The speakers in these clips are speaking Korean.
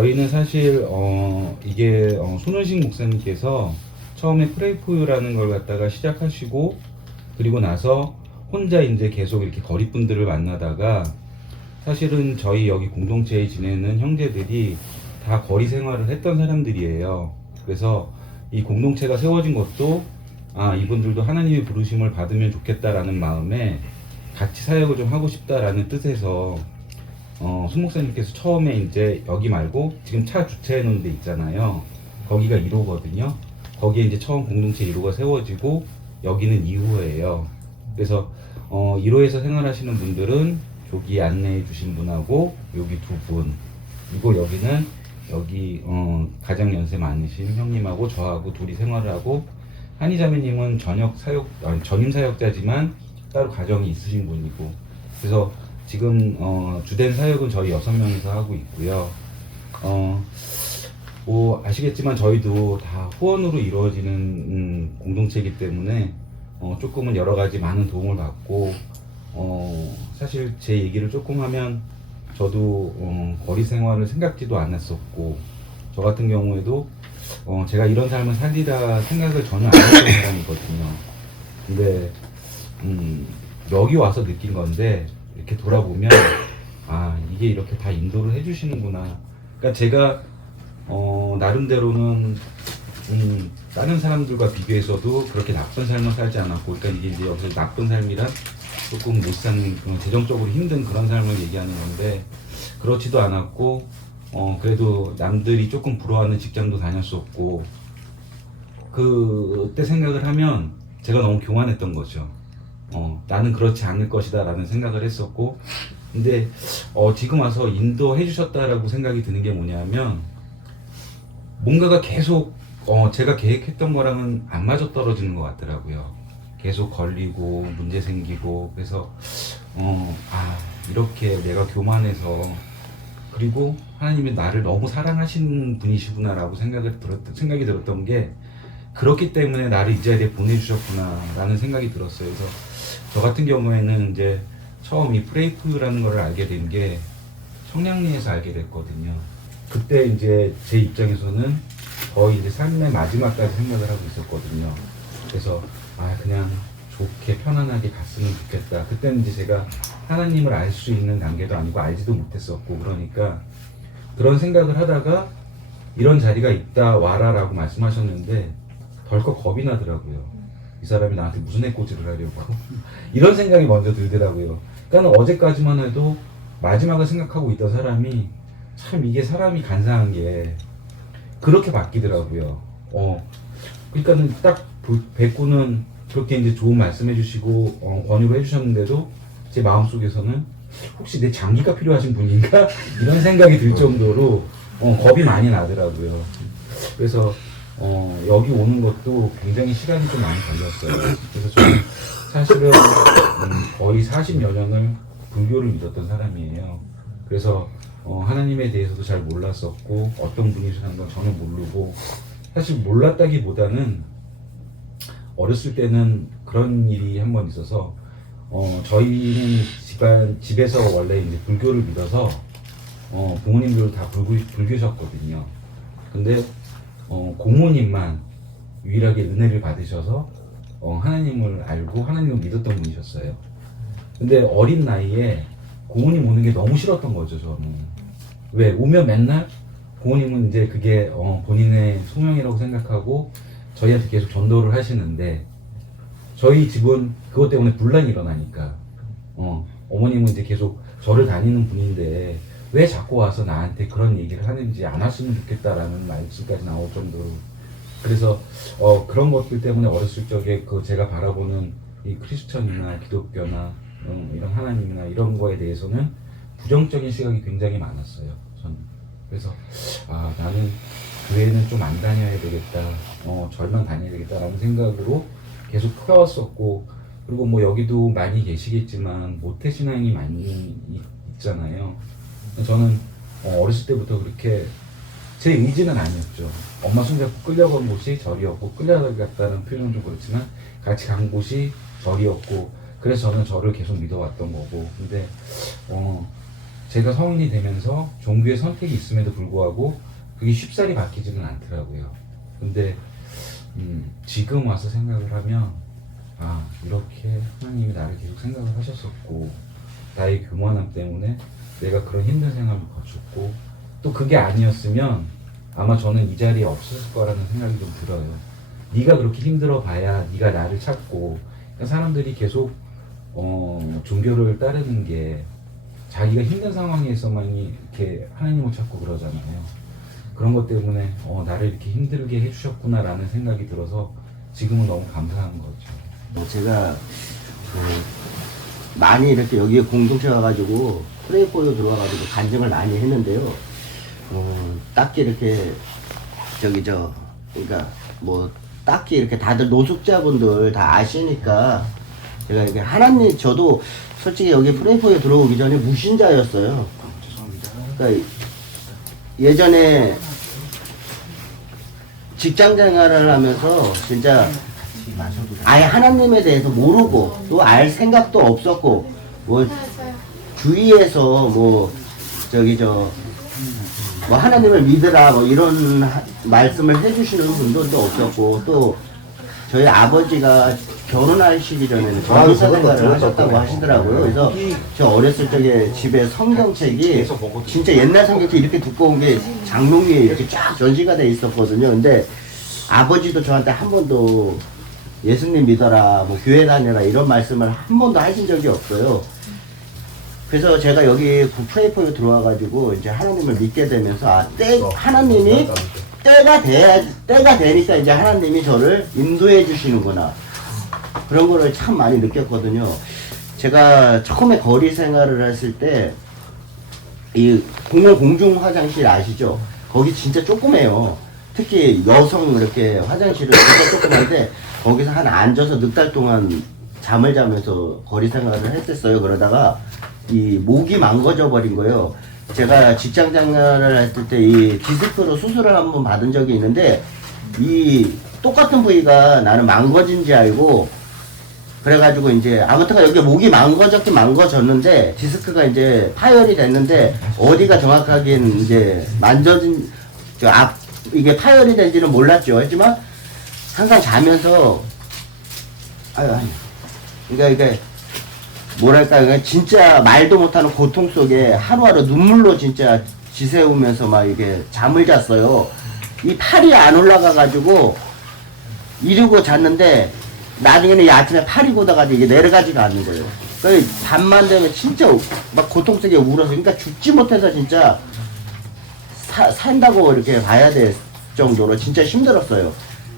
저희는 사실 이게 손은식 목사님께서 처음에 프레이포유라는 걸 갖다가 시작하시고 그리고 나서 혼자 이제 계속 이렇게 거리분들을 만나다가 사실은 저희 여기 공동체에 지내는 형제들이 다 거리 생활을 했던 사람들이에요. 그래서 이 공동체가 세워진 것도 이분들도 하나님의 부르심을 받으면 좋겠다라는 마음에 같이 사역을 좀 하고 싶다라는 뜻에서 손 목사님께서 처음에 이제 여기 말고 지금 차 주차해 놓은 데 있잖아요. 거기가 1호거든요. 거기에 이제 처음 공동체 1호가 세워지고 여기는 2호예요. 그래서 1호에서 생활하시는 분들은 여기 안내해 주신 분하고 여기 두 분, 그리고 여기는 여기 가장 연세 많으신 형님하고 저하고 둘이 생활을 하고, 한이자매님은 전임 사역자지만 따로 가정이 있으신 분이고, 그래서 지금 주된 사역은 저희 6명이서 하고 있고요. 뭐 아시겠지만 저희도 다 후원으로 이루어지는 공동체이기 때문에 조금은 여러 가지 많은 도움을 받고, 사실 제 얘기를 조금 하면 저도 거리 생활을 생각지도 않았었고, 저 같은 경우에도 제가 이런 삶을 살리라 생각을 전혀 안 했던 사람이거든요. 근데 여기 와서 느낀 건데, 이렇게 돌아보면 이게 이렇게 다 인도를 해주시는구나. 그러니까 제가 나름대로는 다른 사람들과 비교해서도 그렇게 나쁜 삶을 살지 않았고, 그러니까 이게 이제 여기서 나쁜 삶이란 조금 못 사는 재정적으로 힘든 그런 삶을 얘기하는 건데, 그렇지도 않았고, 그래도 남들이 조금 부러워하는 직장도 다녔었고, 그때 생각을 하면 제가 너무 교만했던 거죠. 나는 그렇지 않을 것이다 라는 생각을 했었고, 근데 지금 와서 인도해 주셨다라고 생각이 드는 게 뭐냐면, 뭔가가 계속 제가 계획했던 거랑은 안 맞아떨어지는 것 같더라고요. 계속 걸리고 문제 생기고, 그래서 이렇게 내가 교만해서, 그리고 하나님이 나를 너무 사랑하시는 분이시구나 라고 생각이 들었던 게, 그렇기 때문에 나를 이 자리에 보내주셨구나 라는 생각이 들었어요. 그래서 저 같은 경우에는 이제 처음 이 프레이프라는 걸 알게 된 게 청량리에서 알게 됐거든요. 그때 이제 제 입장에서는 거의 이제 삶의 마지막까지 생각을 하고 있었거든요. 그래서 그냥 좋게 편안하게 갔으면 좋겠다. 그때는 이제 제가 하나님을 알 수 있는 단계도 아니고 알지도 못했었고, 그러니까 그런 생각을 하다가 이런 자리가 있다 와라 라고 말씀하셨는데 덜컥 겁이 나더라고요. 이 사람이 나한테 무슨 해코지를 하려고 이런 생각이 먼저 들더라고요. 그러니까 어제까지만 해도 마지막을 생각하고 있던 사람이, 참 이게 사람이 간사한 게 그렇게 바뀌더라고요. 그러니까는 딱 뵙고는 그렇게 이제 좋은 말씀해 주시고 권유를 해 주셨는데도 제 마음속에서는 혹시 내 장기가 필요하신 분인가? 이런 생각이 들 정도로 겁이 많이 나더라고요. 그래서 여기 오는 것도 굉장히 시간이 좀 많이 걸렸어요. 그래서 저는 사실은 거의 40여 년을 불교를 믿었던 사람이에요. 그래서 하나님에 대해서도 잘 몰랐었고, 어떤 분이시라는 건 전혀 모르고, 사실 몰랐다기보다는 어렸을 때는 그런 일이 한 번 있어서, 저희는 집에서 원래 이제 불교를 믿어서 부모님들 다 불교셨거든요. 근데 고모님만 유일하게 은혜를 받으셔서 하나님을 알고 하나님을 믿었던 분이셨어요. 근데 어린 나이에 고모님 오는 게 너무 싫었던 거죠, 저는. 왜? 오면 맨날 고모님은 이제 그게 본인의 소명이라고 생각하고 저희한테 계속 전도를 하시는데, 저희 집은 그것 때문에 분란이 일어나니까 어머님은 이제 계속 저를 다니는 분인데 왜 자꾸 와서 나한테 그런 얘기를 하는지 안 했으면 좋겠다라는 말씀까지 나올 정도로. 그래서 그런 것들 때문에 어렸을 적에 제가 바라보는 이 크리스천이나 기독교나 이런 하나님이나 이런 거에 대해서는 부정적인 시각이 굉장히 많았어요, 저는. 그래서 나는 교회는 좀 안 다녀야 되겠다, 절만 다녀야 되겠다라는 생각으로 계속 커왔었고, 그리고 뭐 여기도 많이 계시겠지만 모태신앙이 많이 있잖아요. 저는 어렸을 때부터 그렇게 제 의지는 아니었죠. 엄마 손잡고 끌려간 곳이 절이었고, 끌려갔다는 표현은 좀 그렇지만 같이 간 곳이 절이었고, 그래서 저는 절을 계속 믿어왔던 거고. 근데 제가 성인이 되면서 종교의 선택이 있음에도 불구하고 그게 쉽사리 바뀌지는 않더라고요. 근데 지금 와서 생각을 하면 아, 이렇게 하나님이 나를 계속 생각을 하셨었고 나의 교만함 때문에 내가 그런 힘든 생활을 거쳤고 또 그게 아니었으면 아마 저는 이 자리에 없었을 거라는 생각이 좀 들어요. 네가 그렇게 힘들어 봐야 네가 나를 찾고, 그러니까 사람들이 계속 종교를 따르는 게 자기가 힘든 상황에서만 이렇게 하나님을 찾고 그러잖아요. 그런 것 때문에 나를 이렇게 힘들게 해주셨구나 라는 생각이 들어서 지금은 너무 감사한 거죠. 제가 많이 이렇게 여기에 공동체 와가지고 프레이포유 들어와가지고 간증을 많이 했는데요. 딱히 이렇게 그러니까 뭐 딱히 이렇게 다들 노숙자분들 다 아시니까 제가 이렇게 하나님, 저도 솔직히 여기 프레이포유에 들어오기 전에 무신자였어요. 그러니까 예전에 직장 생활을 하면서 진짜 아예 하나님에 대해서 모르고 또 알 생각도 없었고, 뭐 주위에서 뭐 뭐 하나님을 믿으라 뭐 이런 말씀을 해주시는 분들도 없었고, 또 저희 아버지가 결혼하시기 전에는 전도사 생활을 하셨다고 하시더라고요. 그래서 저 어렸을 적에 집에 성경책이 진짜 옛날 성경책 이렇게 두꺼운 게 장롱 위에 이렇게 쫙 전시가 돼 있었거든요. 근데 아버지도 저한테 한 번도 예수님 믿어라, 뭐 교회 다녀라 이런 말씀을 한 번도 하신 적이 없어요. 그래서 제가 여기 프레이포유 들어와가지고 이제 하나님을 믿게 되면서 하나님이 때가 되니까 이제 하나님이 저를 인도해 주시는구나, 그런 거를 참 많이 느꼈거든요. 제가 처음에 거리 생활을 했을 때 이 공중 화장실 아시죠? 거기 진짜 조그매요. 특히 여성 이렇게 화장실은 진짜 조그만데 거기서 한 앉아서 넉 달 동안 잠을 자면서 거리 생활을 했었어요. 그러다가 이 목이 망가져 버린 거예요. 제가 직장 생활을 했을 때 이 디스크로 수술을 한번 받은 적이 있는데 이 똑같은 부위가 나는 망가진지 알고, 그래가지고 이제 아무튼 여기 목이 망가졌긴 망가졌는데 디스크가 이제 파열이 됐는데 어디가 정확하게 이제 만져진 이게 파열이 된지는 몰랐죠. 하지만 항상 자면서 그러니까 이게 뭐랄까, 그러니까 진짜 말도 못하는 고통 속에 하루하루 눈물로 진짜 지새우면서 막 이게 잠을 잤어요. 이 팔이 안 올라가가지고 이러고 잤는데 나중에는 이 아침에 팔이 굳어가지고 이게 내려가지가 않는 거예요. 그 밤만 되면 진짜 막 고통 속에 울어서, 그러니까 죽지 못해서 진짜 산다고 이렇게 봐야 될 정도로 진짜 힘들었어요.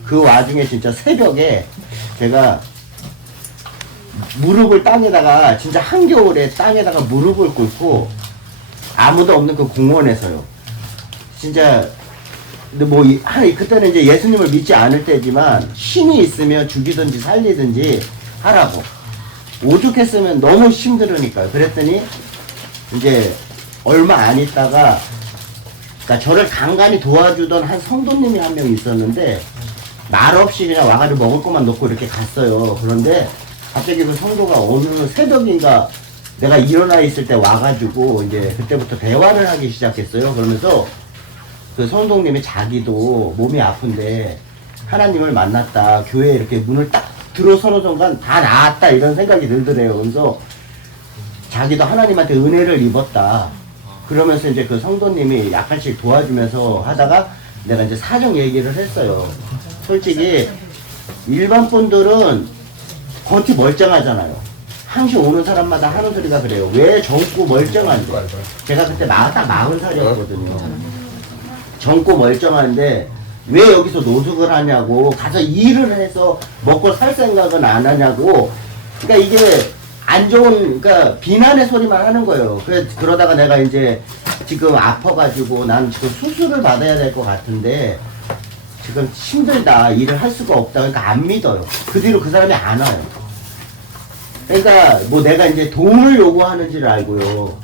그 와중에 진짜 새벽에 제가 무릎을 땅에다가, 진짜 한겨울에 땅에다가 무릎을 꿇고 아무도 없는 그 공원에서요. 진짜 근데 뭐 그때는 이제 예수님을 믿지 않을 때지만 힘이 있으면 죽이든지 살리든지 하라고, 오죽했으면 너무 힘들으니까요. 그랬더니 이제 얼마 안 있다가, 그러니까 저를 간간히 도와주던 한 성도님이 한 명 있었는데 말 없이 그냥 와가지고 먹을 것만 놓고 이렇게 갔어요. 그런데 갑자기 그 성도가 어느 새벽인가 내가 일어나 있을 때 와가지고 이제 그때부터 대화를 하기 시작했어요. 그러면서 그 성도님이 자기도 몸이 아픈데 하나님을 만났다, 교회에 이렇게 문을 딱 들어서는 순간 다 나았다 이런 생각이 들더래요. 그래서 자기도 하나님한테 은혜를 입었다. 그러면서 이제 그 성도님이 약간씩 도와주면서 하다가 내가 이제 사정 얘기를 했어요. 솔직히 일반 분들은 겉이 멀쩡하잖아요. 항시 오는 사람마다 하는 소리가 그래요. 왜 젊고 멀쩡한데? 제가 그때 딱 40살이었거든요. 젊고 멀쩡한데 왜 여기서 노숙을 하냐고, 가서 일을 해서 먹고 살 생각은 안 하냐고. 그러니까 이게 안 좋은, 그러니까 비난의 소리만 하는 거예요. 그러다가 내가 이제 지금 아파가지고 난 지금 수술을 받아야 될 것 같은데 지금 힘들다, 일을 할 수가 없다. 그러니까 안 믿어요. 그 뒤로 그 사람이 안 와요. 그러니까 뭐 내가 이제 돈을 요구하는지를 알고요.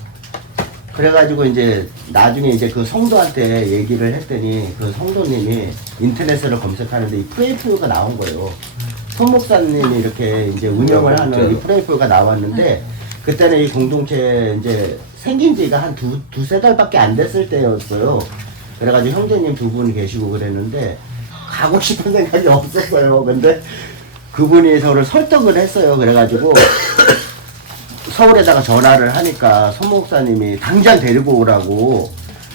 그래가지고 이제 나중에 이제 그 성도한테 얘기를 했더니 그 성도님이 인터넷으로 검색하는데 이 프레이프가 나온 거예요. 손 목사님이 이렇게 이제 운영을 하는 이 프레이프가 나왔는데 그때는 이 공동체 이제 생긴 지가 한 두세 달밖에 안 됐을 때였어요. 그래가지고 형제님 두 분 계시고 그랬는데 가고 싶은 생각이 없었어요. 근데 그분이 저를 설득을 했어요. 그래가지고 서울에다가 전화를 하니까 손 목사님이 당장 데리고 오라고.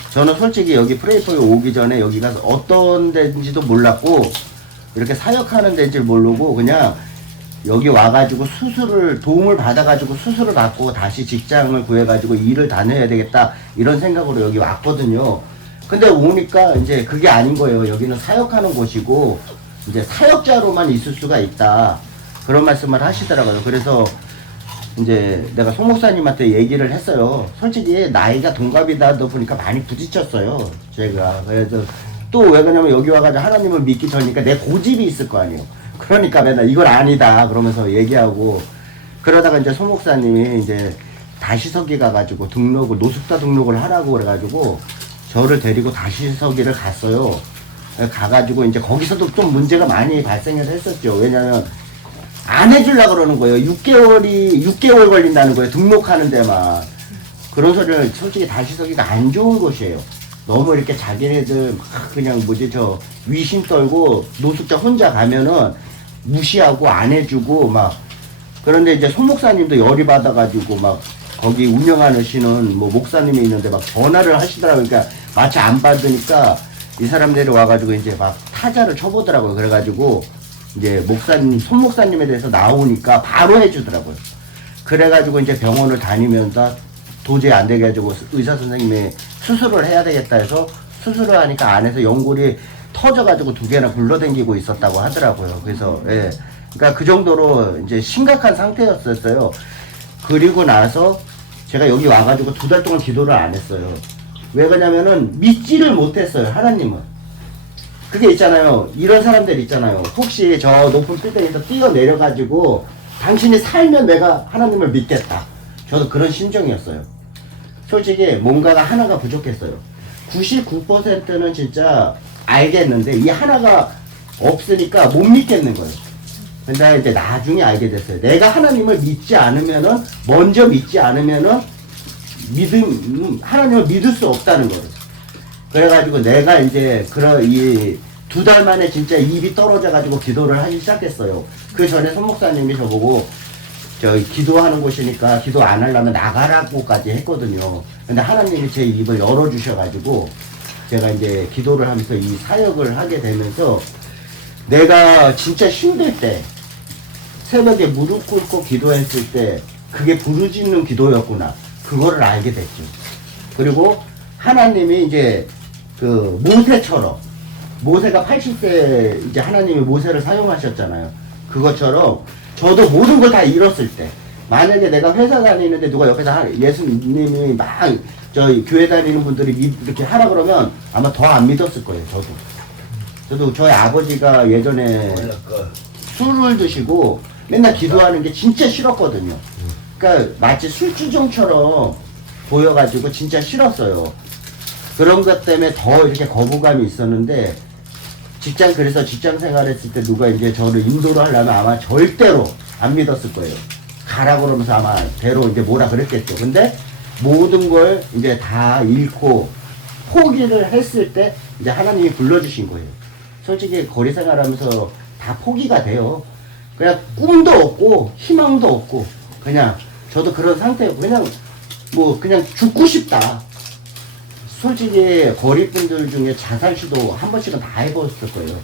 저는 솔직히 여기 프레이포에 오기 전에 여기가 어떤 데인지도 몰랐고 이렇게 사역하는 데인지 모르고 그냥 여기 와가지고 수술을 도움을 받아가지고 수술을 받고 다시 직장을 구해가지고 일을 다녀야 되겠다 이런 생각으로 여기 왔거든요. 근데 오니까 이제 그게 아닌 거예요. 여기는 사역하는 곳이고 이제 사역자로만 있을 수가 있다 그런 말씀을 하시더라고요. 그래서 이제 내가 송 목사님한테 얘기를 했어요. 솔직히 나이가 동갑이다 보니까 많이 부딪혔어요. 제가 그래서 또 왜 그러냐면 여기 와가지고 하나님을 믿기 전이니까 내 고집이 있을 거 아니에요. 그러니까 맨날 이건 아니다 그러면서 얘기하고 그러다가 이제 송 목사님이 이제 다시서기 가가지고 등록을 노숙자 등록을 하라고 그래가지고 저를 데리고 다시서기를 갔어요. 가가지고 이제 거기서도 좀 문제가 많이 발생을 했었죠. 왜냐면 안 해주려고 그러는 거예요. 6개월 걸린다는 거예요. 등록하는 데만. 그런 소리를 솔직히 다시서기가 안 좋은 곳이에요. 너무 이렇게 자기네들 막 그냥 뭐지 저 위신 떨고 노숙자 혼자 가면은 무시하고 안 해주고 막 그런데 이제 손 목사님도 열이 받아가지고 막 거기 운영하시는 뭐 목사님이 있는데 막 전화를 하시더라고요. 그러니까 마치 안 받으니까 이 사람들이 와가지고 이제 막 타자를 쳐보더라고요. 그래가지고 이제 목사님, 손 목사님에 대해서 나오니까 바로 해주더라고요. 그래가지고 이제 병원을 다니면서 도저히 안 되게 해가지고 의사 선생님이 수술을 해야 되겠다 해서 수술을 하니까 안에서 연골이 터져가지고 2개나 굴러다니고 있었다고 하더라고요. 그래서, 예. 그러니까 그 정도로 이제 심각한 상태였었어요. 그리고 나서 제가 여기 와가지고 2달 동안 기도를 안 했어요. 왜 그러냐면은 믿지를 못했어요, 하나님은. 그게 있잖아요. 이런 사람들 있잖아요. 혹시 저 높은 빌딩에서 뛰어내려가지고 당신이 살면 내가 하나님을 믿겠다. 저도 그런 심정이었어요. 솔직히 뭔가가 하나가 부족했어요. 99%는 진짜 알겠는데 이 하나가 없으니까 못 믿겠는 거예요. 근데 이제 나중에 알게 됐어요. 내가 하나님을 믿지 않으면은 먼저 믿지 않으면은 하나님을 믿을 수 없다는 거예요. 그래가지고 내가 이제 그런 이 2달 만에 진짜 입이 떨어져가지고 기도를 하기 시작했어요. 그 전에 손 목사님이 저보고 기도하는 곳이니까 기도 안 하려면 나가라고까지 했거든요. 근데 하나님이 제 입을 열어주셔가지고 제가 이제 기도를 하면서 이 사역을 하게 되면서 내가 진짜 힘들 때 새벽에 무릎 꿇고 기도했을 때 그게 부르짖는 기도였구나. 그거를 알게 됐죠. 그리고 하나님이 이제 그 모세처럼 모세가 80세 이제 하나님이 모세를 사용하셨잖아요. 그것처럼 저도 모든 걸 다 잃었을 때 만약에 내가 회사 다니는데 누가 옆에서 예수님이 막 교회 다니는 분들이 이렇게 하라 그러면 아마 더 안 믿었을 거예요. 저도 저희 아버지가 예전에 술을 드시고 맨날 기도하는 게 진짜 싫었거든요. 그러니까 마치 술주정처럼 보여가지고 진짜 싫었어요. 그런 것 때문에 더 이렇게 거부감이 있었는데 그래서 직장 생활했을 때 누가 이제 저를 인도를 하려면 아마 절대로 안 믿었을 거예요. 가라 그러면서 아마 대로 이제 뭐라 그랬겠죠. 근데 모든 걸 이제 다 잃고 포기를 했을 때 이제 하나님이 불러주신 거예요. 솔직히 거리 생활하면서 다 포기가 돼요. 그냥 꿈도 없고 희망도 없고 그냥 저도 그런 상태예요. 그냥 죽고 싶다. 솔직히 거리분들 중에 자살 시도 한 번씩은 다 해봤을 거예요.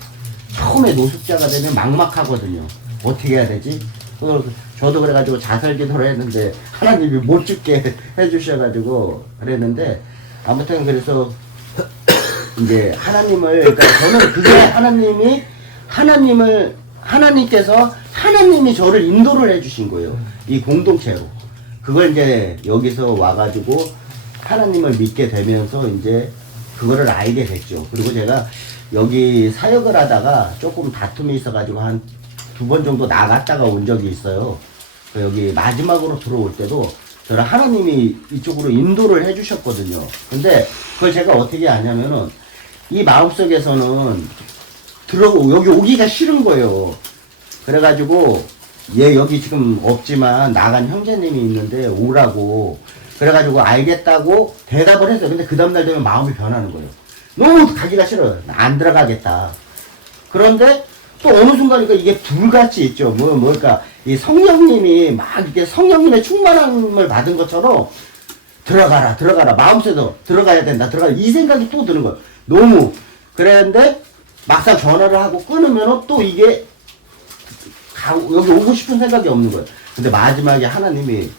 처음에 노숙자가 되면 막막하거든요. 어떻게 해야 되지? 저도 그래가지고 자살 기도를 했는데 하나님이 못 죽게 해주셔가지고 그랬는데 아무튼 그래서 이제 그러니까 저는 그게 하나님께서 하나님이 저를 인도를 해주신 거예요. 이 공동체로. 그걸 이제 여기서 와가지고 하나님을 믿게 되면서 이제 그거를 알게 됐죠. 그리고 제가 여기 사역을 하다가 조금 다툼이 있어가지고 한 2번 정도 나갔다가 온 적이 있어요. 여기 마지막으로 들어올 때도 저를 하나님이 이쪽으로 인도를 해주셨거든요. 근데 그걸 제가 어떻게 하냐면은 이 마음속에서는 여기 오기가 싫은 거예요. 그래가지고 얘 여기 지금 없지만 나간 형제님이 있는데 오라고 그래가지고 알겠다고 대답을 했어요. 근데 그 다음날 되면 마음이 변하는 거예요. 너무 가기가 싫어요. 안 들어가겠다. 그런데 또 어느 순간이니까 이게 불같이 있죠. 뭘까. 이 성령님이 막 이렇게 성령님의 충만함을 받은 것처럼 들어가라. 마음속에서 들어가야 된다. 이 생각이 또 드는 거예요. 너무. 그랬는데 막상 전화를 하고 끊으면 또 이게 여기 오고 싶은 생각이 없는 거예요. 근데 마지막에 하나님이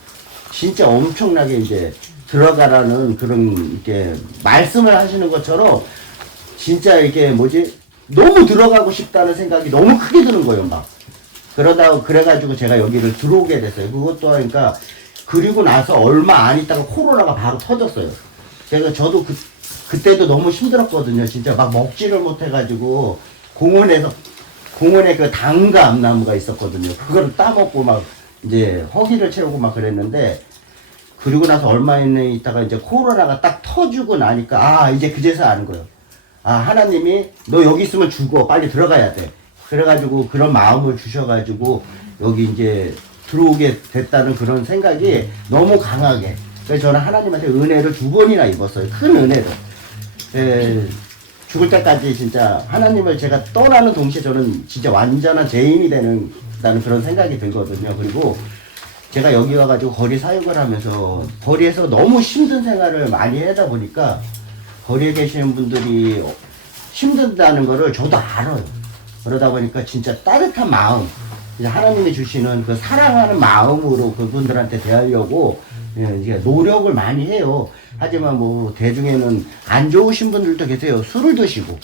진짜 엄청나게 이제 들어가라는 그런 이렇게 말씀을 하시는 것처럼 진짜 이게 너무 들어가고 싶다는 생각이 너무 크게 드는 거예요, 막. 그래가지고 제가 여기를 들어오게 됐어요. 그것도 그러니까, 그리고 나서 얼마 안 있다가 코로나가 바로 터졌어요. 저도 그때도 너무 힘들었거든요. 진짜 막 먹지를 못해가지고, 공원에 그 당과 암나무가 있었거든요. 그거를 따먹고 막, 이제 허기를 채우고 막 그랬는데, 그리고 나서 얼마 있다가 이제 코로나가 딱 터지고 나니까, 이제 그제서 아는 거예요. 하나님이 너 여기 있으면 죽어. 빨리 들어가야 돼. 그래가지고 그런 마음을 주셔가지고 여기 이제 들어오게 됐다는 그런 생각이 너무 강하게. 그래서 저는 하나님한테 은혜를 2번이나 입었어요. 큰 은혜를. 죽을 때까지 진짜 하나님을 제가 떠나는 동시에 저는 진짜 완전한 죄인이 된다는 그런 생각이 들거든요. 그리고 제가 여기 와가지고 거리 사역을 하면서 거리에서 너무 힘든 생활을 많이 하다 보니까 거리에 계시는 분들이 힘든다는 거를 저도 알아요. 그러다 보니까 진짜 따뜻한 마음, 하나님이 주시는 그 사랑하는 마음으로 그분들한테 대하려고 이제 노력을 많이 해요. 하지만 대중에는 안 좋으신 분들도 계세요. 술을 드시고,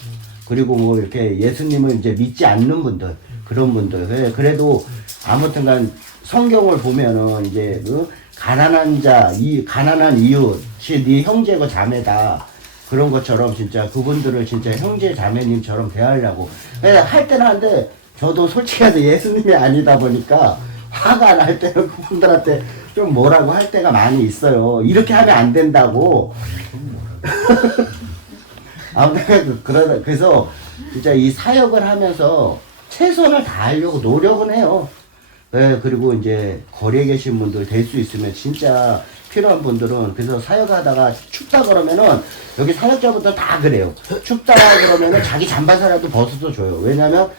그리고 이렇게 예수님을 이제 믿지 않는 분들, 그런 분들. 그래도 아무튼간 성경을 보면은 이제 가난한 가난한 이웃이 네 형제고 자매다. 그런 것처럼 진짜 그분들을 진짜 형제 자매님처럼 대하려고 할 때는 한데 저도 솔직히 해서 예수님이 아니다 보니까 화가 날 때는 그분들한테 좀 뭐라고 할 때가 많이 있어요. 이렇게 하면 안 된다고. 아무튼 그래서 진짜 이 사역을 하면서 최선을 다하려고 노력은 해요. 그리고 이제 거리에 계신 분들 될 수 있으면 진짜 필요한 분들은 그래서 사역하다가 춥다 그러면은 여기 사역자분들 다 그래요. 춥다 그러면은 자기 잠바사라도 벗어서 줘요. 왜냐면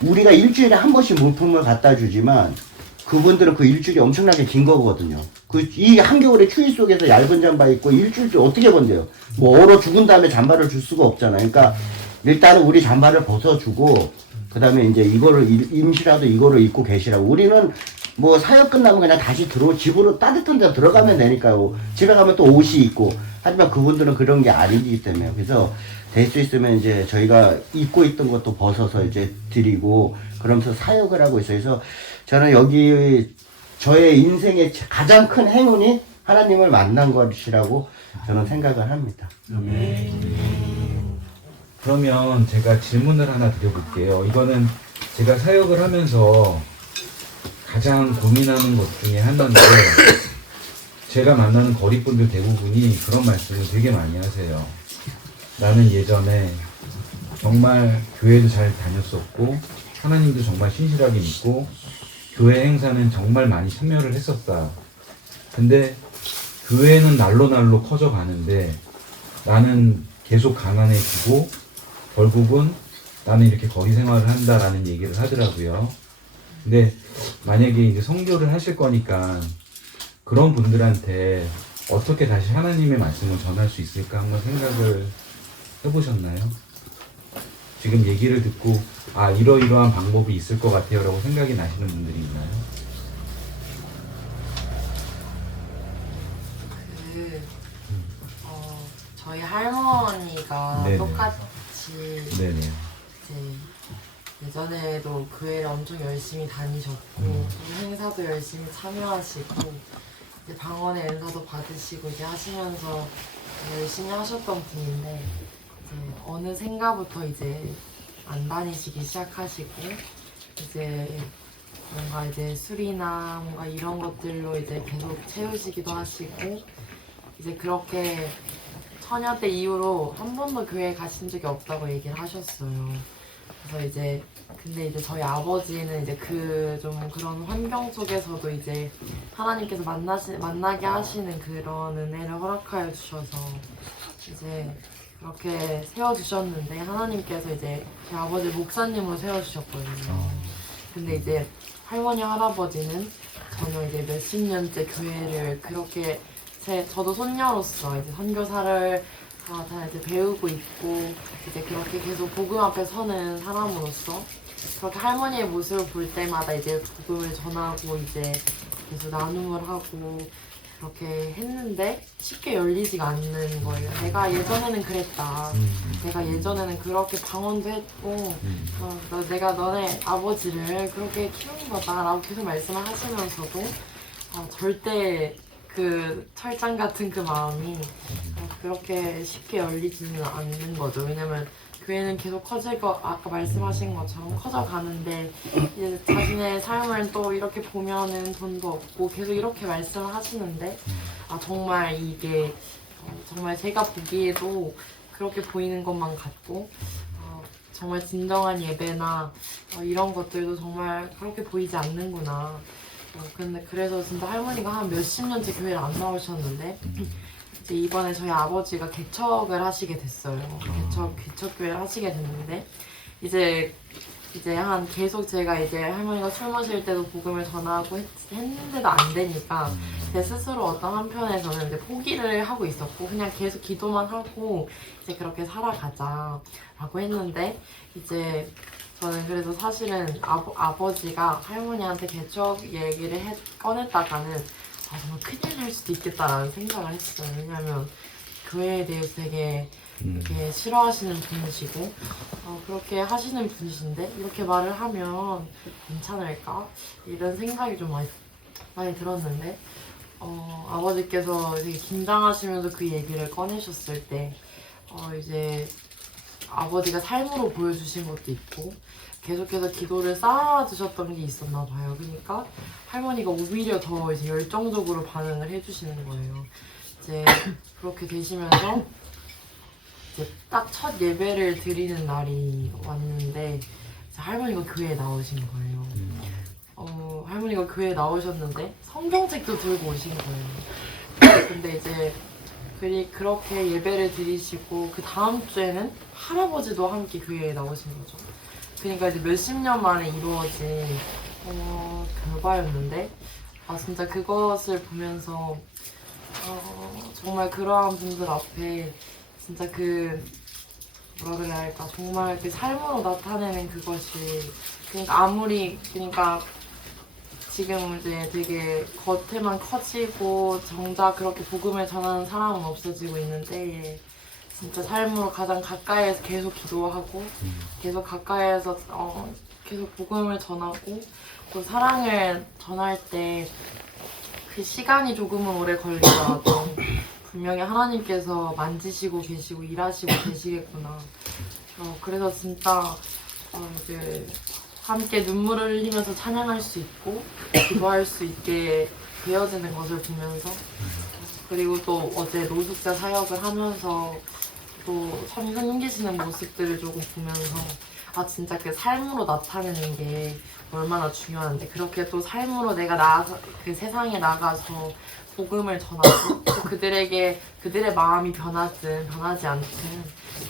우리가 일주일에 한 번씩 물품을 갖다 주지만 그분들은 그 일주일이 엄청나게 긴 거거든요. 이 한겨울에 추위 속에서 얇은 잠바 입고 일주일 도 어떻게 건데요? 얼어 죽은 다음에 잠바를 줄 수가 없잖아요. 그러니까 일단은 우리 잠바를 벗어주고 그 다음에 이제 이거를 임시라도 이거를 입고 계시라고. 우리는 사역 끝나면 그냥 다시 집으로 따뜻한 데 들어가면 되니까요. 집에 가면 또 옷이 있고. 하지만 그분들은 그런 게 아니기 때문에. 그래서 될 수 있으면 이제 저희가 입고 있던 것도 벗어서 이제 드리고 그러면서 사역을 하고 있어요. 그래서 저는 여기 저의 인생의 가장 큰 행운이 하나님을 만난 것이라고 저는 생각을 합니다. 그러면 제가 질문을 하나 드려볼게요. 이거는 제가 사역을 하면서 가장 고민하는 것 중에 하나인데 제가 만나는 거리분들 대부분이 그런 말씀을 되게 많이 하세요. 나는 예전에 정말 교회도 잘 다녔었고 하나님도 정말 신실하게 믿고 교회 행사는 정말 많이 참여를 했었다. 근데 교회는 날로 커져가는데 나는 계속 가난해지고 결국은 나는 이렇게 거리 생활을 한다라는 얘기를 하더라고요. 근데 만약에 이제 선교를 하실 거니까 그런 분들한테 어떻게 다시 하나님의 말씀을 전할 수 있을까 한번 생각을 해보셨나요? 지금 얘기를 듣고 이러이러한 방법이 있을 것 같아요 라고 생각이 나시는 분들이 있나요? 저희 할머니가 네네. 똑같이 네네. 이제 예전에도 교회를 엄청 열심히 다니셨고 행사도 열심히 참여하시고 이제 방언의 은사도 받으시고 이제 하시면서 열심히 하셨던 분인데 이제 어느샌가부터 이제 안 다니시기 시작하시고 이제 뭔가 이제 술이나 뭔가 이런 것들로 이제 계속 채우시기도 하시고 이제 그렇게 처녀 때 이후로 한 번도 교회 가신 적이 없다고 얘기를 하셨어요. 그래서 이제 근데 이제 저희 아버지는 이제 그 좀 그런 환경 속에서도 이제 하나님께서 만나게 하시는 그런 은혜를 허락하여 주셔서 이제 그렇게 세워주셨는데 하나님께서 이제 제 아버지 목사님으로 세워주셨거든요. 근데 이제 할머니 할아버지는 전혀 이제 몇십 년째 교회를 그렇게 저도 손녀로서 이제 선교사를 다 이제 배우고 있고 이제 그렇게 계속 복음 앞에 서는 사람으로서 그렇게 할머니의 모습을 볼 때마다 이제 복음을 전하고 이제 계속 나눔을 하고 그렇게 했는데 쉽게 열리지가 않는 거예요. 내가 예전에는 그랬다. 내가 예전에는 그렇게 방언도 했고 내가 너네 아버지를 그렇게 키운 거다라고 계속 말씀을 하시면서도 절대 그 철장 같은 그 마음이 그렇게 쉽게 열리지는 않는 거죠. 왜냐면 교회는 계속 아까 말씀하신 것처럼 커져가는데 이제 자신의 삶을 또 이렇게 보면은 돈도 없고 계속 이렇게 말씀을 하시는데 정말 이게 정말 제가 보기에도 그렇게 보이는 것만 같고 정말 진정한 예배나 이런 것들도 정말 그렇게 보이지 않는구나. 근데 그래서 진짜 할머니가 한 몇십 년째 교회를 안 나오셨는데 이제 이번에 저희 아버지가 개척을 하시게 됐어요. 개척교회를 하시게 됐는데 이제 한 계속 제가 이제 할머니가 술 마실 때도 복음을 전하고 했는데도 안 되니까 제 스스로 어떤 한편에서는 이제 포기를 하고 있었고 그냥 계속 기도만 하고 이제 그렇게 살아가자라고 했는데 이제 저는 그래서 사실은 아버지가 할머니한테 개척 얘기를 꺼냈다가는 정말 큰일 날 수도 있겠다라는 생각을 했어요. 왜냐면 교회에 대해서 되게 이렇게 싫어하시는 분이시고 그렇게 하시는 분이신데 이렇게 말을 하면 괜찮을까? 이런 생각이 좀 많이 들었는데 아버지께서 되게 긴장하시면서 그 얘기를 꺼내셨을 때 이제 아버지가 삶으로 보여주신 것도 있고 계속해서 기도를 쌓아두셨던 게 있었나 봐요. 그러니까 할머니가 오히려 더 이제 열정적으로 반응을 해주시는 거예요. 이제 그렇게 되시면서 이제 딱 첫 예배를 드리는 날이 왔는데 이제 할머니가 교회에 나오신 거예요. 할머니가 교회에 나오셨는데 성경책도 들고 오신 거예요. 근데 이제 그렇게 예배를 드리시고 그 다음 주에는 할아버지도 함께 교회에 나오신 거죠. 그러니까 이제 몇십 년 만에 이루어진 결과였는데 진짜 그것을 보면서 정말 그러한 분들 앞에 진짜 뭐라 그래야 할까 정말 그 삶으로 나타내는 그것이 그러니까 지금 이제 되게 겉에만 커지고 정작 그렇게 복음을 전하는 사람은 없어지고 있는데 진짜 삶으로 가장 가까이에서 계속 기도하고 계속 가까이에서 계속 복음을 전하고 또 사랑을 전할 때 그 시간이 조금은 오래 걸리더라도 분명히 하나님께서 만지시고 계시고 일하시고 계시겠구나. 그래서 진짜 이제 함께 눈물을 흘리면서 찬양할 수 있고 기도할 수 있게 되어지는 것을 보면서 그리고 또 어제 노숙자 사역을 하면서 또 참 섬기시는 모습들을 조금 보면서 진짜 그 삶으로 나타내는 게 얼마나 중요한데 그렇게 또 삶으로 내가 나가서 그 세상에 나가서 복음을 전하고 또 그들의 마음이 변하든 변하지 않든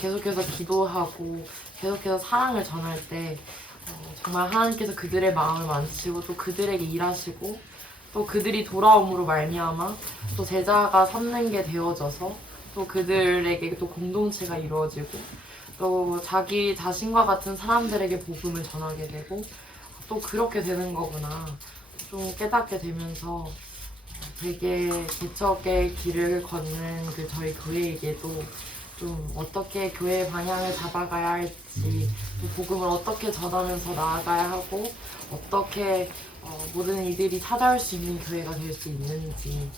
계속해서 기도하고 계속해서 사랑을 전할 때 정말 하나님께서 그들의 마음을 만지시고 또 그들에게 일하시고 또 그들이 돌아옴으로 말미암아 또 제자가 삼는 게 되어져서 또 그들에게 또 공동체가 이루어지고 또 자기 자신과 같은 사람들에게 복음을 전하게 되고 또 그렇게 되는 거구나 좀 깨닫게 되면서 되게 개척의 길을 걷는 그 저희 교회에게도 좀 어떻게 교회의 방향을 잡아가야 할지 또 복음을 어떻게 전하면서 나아가야 하고 어떻게 모든 이들이 찾아올 수 있는 교회가 될 수 있는지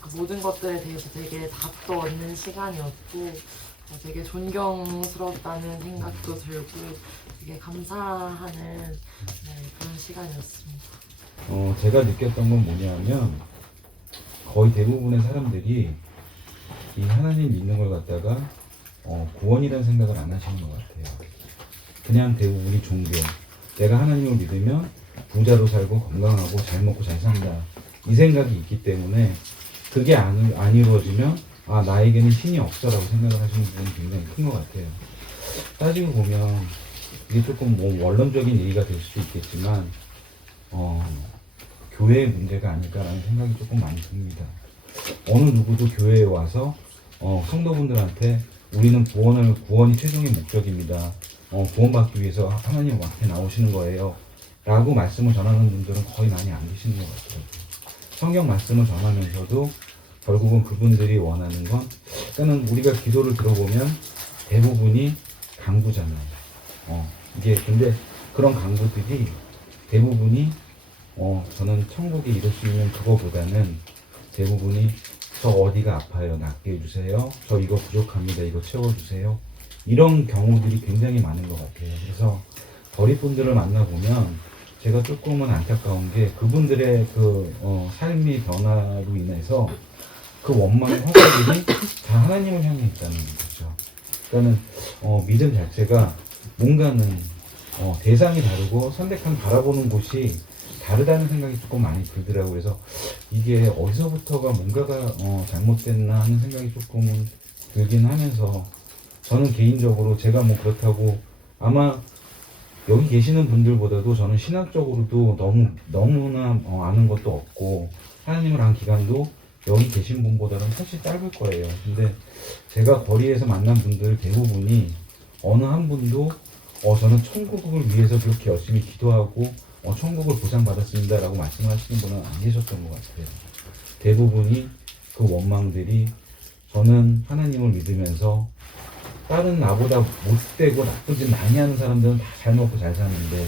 그 모든 것들에 대해서 되게 답도 얻는 시간이었고 되게 존경스럽다는 생각도 들고 되게 감사하는 그런 시간이었습니다. 제가 느꼈던 건 뭐냐면 거의 대부분의 사람들이 이 하나님 믿는 걸 갖다가 구원이라는 생각을 안 하시는 것 같아요. 그냥 대부분이 종교. 내가 하나님을 믿으면 부자로 살고 건강하고 잘 먹고 잘 산다. 이 생각이 있기 때문에 그게 안 이루어지면 아 나에게는 신이 없어라고 생각을 하시는 분이 굉장히 큰 것 같아요. 따지고 보면 이게 조금 뭐 원론적인 얘기가 될 수도 있겠지만 교회의 문제가 아닐까라는 생각이 조금 많이 듭니다. 어느 누구도 교회에 와서 성도분들한테 우리는 구원이 최종의 목적입니다. 구원받기 위해서 하나님 앞에 나오시는 거예요. 라고 말씀을 전하는 분들은 거의 많이 안 계시는 것 같더라고요. 성경 말씀을 전하면서도 결국은 그분들이 원하는 건, 그러니까는 우리가 기도를 들어보면 대부분이 강구잖아요. 이게 근데 그런 강구들이 대부분이 저는 천국에 이룰 수 있는 그거보다는 대부분이 저 어디가 아파요 낫게 해주세요, 저 이거 부족합니다 이거 채워주세요, 이런 경우들이 굉장히 많은 것 같아요. 그래서 거리분들을 만나보면 제가 조금은 안타까운 게 그분들의 그 삶의 변화로 인해서 그 원망의 화살들이 다 하나님을 향해 있다는 거죠. 그러니까는 믿음 자체가 뭔가는 대상이 다르고 선택한 바라보는 곳이 다르다는 생각이 조금 많이 들더라고요. 그래서 이게 어디서부터가 뭔가가 잘못됐나 하는 생각이 조금은 들긴 하면서, 저는 개인적으로 제가 뭐 그렇다고 아마 여기 계시는 분들보다도 저는 신학적으로도 너무나 아는 것도 없고 하나님을 안 기간도 여기 계신 분보다는 훨씬 짧을 거예요. 근데 제가 거리에서 만난 분들 대부분이 어느 한 분도 저는 천국을 위해서 그렇게 열심히 기도하고 천국을 보장받았습니다 라고 말씀하시는 분은 안 계셨던 것 같아요. 대부분이 그 원망들이 저는 하나님을 믿으면서 다른 나보다 못되고 나쁜 짓 많이 하는 사람들은 다 잘 먹고 잘 사는데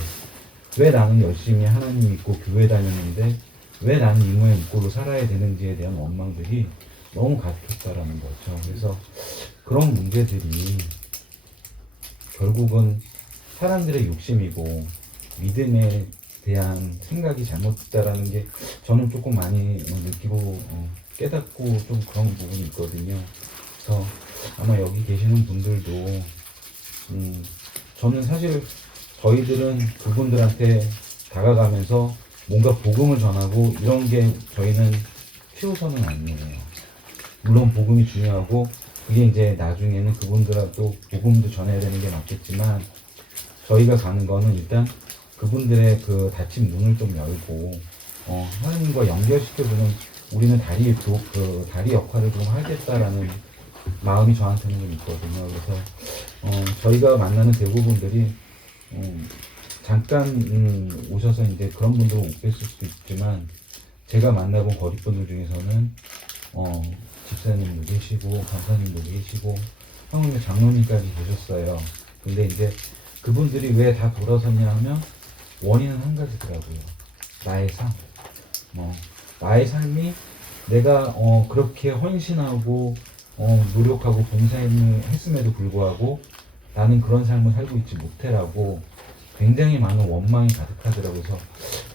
왜 나는 열심히 하나님 믿고 교회 다녔는데 왜 나는 이모의 믿고로 살아야 되는지에 대한 원망들이 너무 가득했다라는 거죠. 그래서 그런 문제들이 결국은 사람들의 욕심이고 믿음에 대한 생각이 잘못됐다라는 게 저는 조금 많이 느끼고 깨닫고 좀 그런 부분이 있거든요. 그래서 아마 여기 계시는 분들도 저는 사실 저희들은 그분들한테 다가가면서 뭔가 복음을 전하고 이런 게 저희는 최우선은 아니에요. 물론 복음이 중요하고 그게 이제 나중에는 그분들하고 복음도 전해야 되는 게 맞겠지만, 저희가 가는 거는 일단 그분들의 그 닫힌 문을 좀 열고 하나님과 연결시켜주는, 우리는 그 다리 역할을 좀 하겠다라는 마음이 저한테는 좀 있거든요. 그래서 저희가 만나는 대부분들이 잠깐 오셔서 이제 그런 분들은 못 뵀을 수도 있지만, 제가 만나본 거리분들 중에서는 집사님도 계시고 간사님도 계시고 하물며 장로님까지 계셨어요. 근데 이제 그분들이 왜 다 돌아섰냐 하면 원인은 한 가지더라고요. 나의 삶. 나의 삶이 내가 그렇게 헌신하고 노력하고 봉사했음에도 불구하고 나는 그런 삶을 살고 있지 못해라고 굉장히 많은 원망이 가득하더라고요. 그래서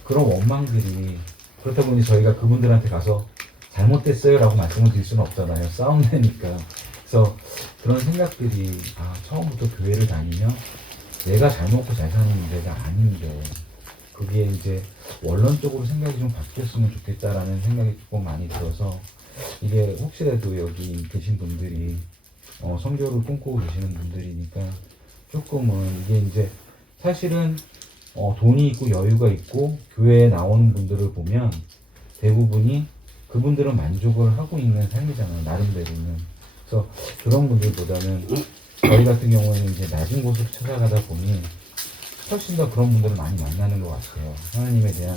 그런 원망들이, 그렇다 보니 저희가 그분들한테 가서 잘못됐어요 라고 말씀을 드릴 수는 없잖아요. 싸움내니까. 그래서 그런 생각들이 처음부터 교회를 다니면 내가 잘 먹고 잘 사는 문제가 아닌데 그게 이제 원론적으로 생각이 좀 바뀌었으면 좋겠다라는 생각이 조금 많이 들어서, 이게 혹시라도 여기 계신 분들이 선교를 꿈꾸고 계시는 분들이니까 조금은 이게 이제 사실은 돈이 있고 여유가 있고 교회에 나오는 분들을 보면 대부분이 그분들은 만족을 하고 있는 삶이잖아요, 나름대로는. 그래서 그런 분들보다는 저희 같은 경우에는 이제 낮은 곳으로 찾아가다 보니 훨씬 더 그런 분들을 많이 만나는 것 같아요. 하나님에 대한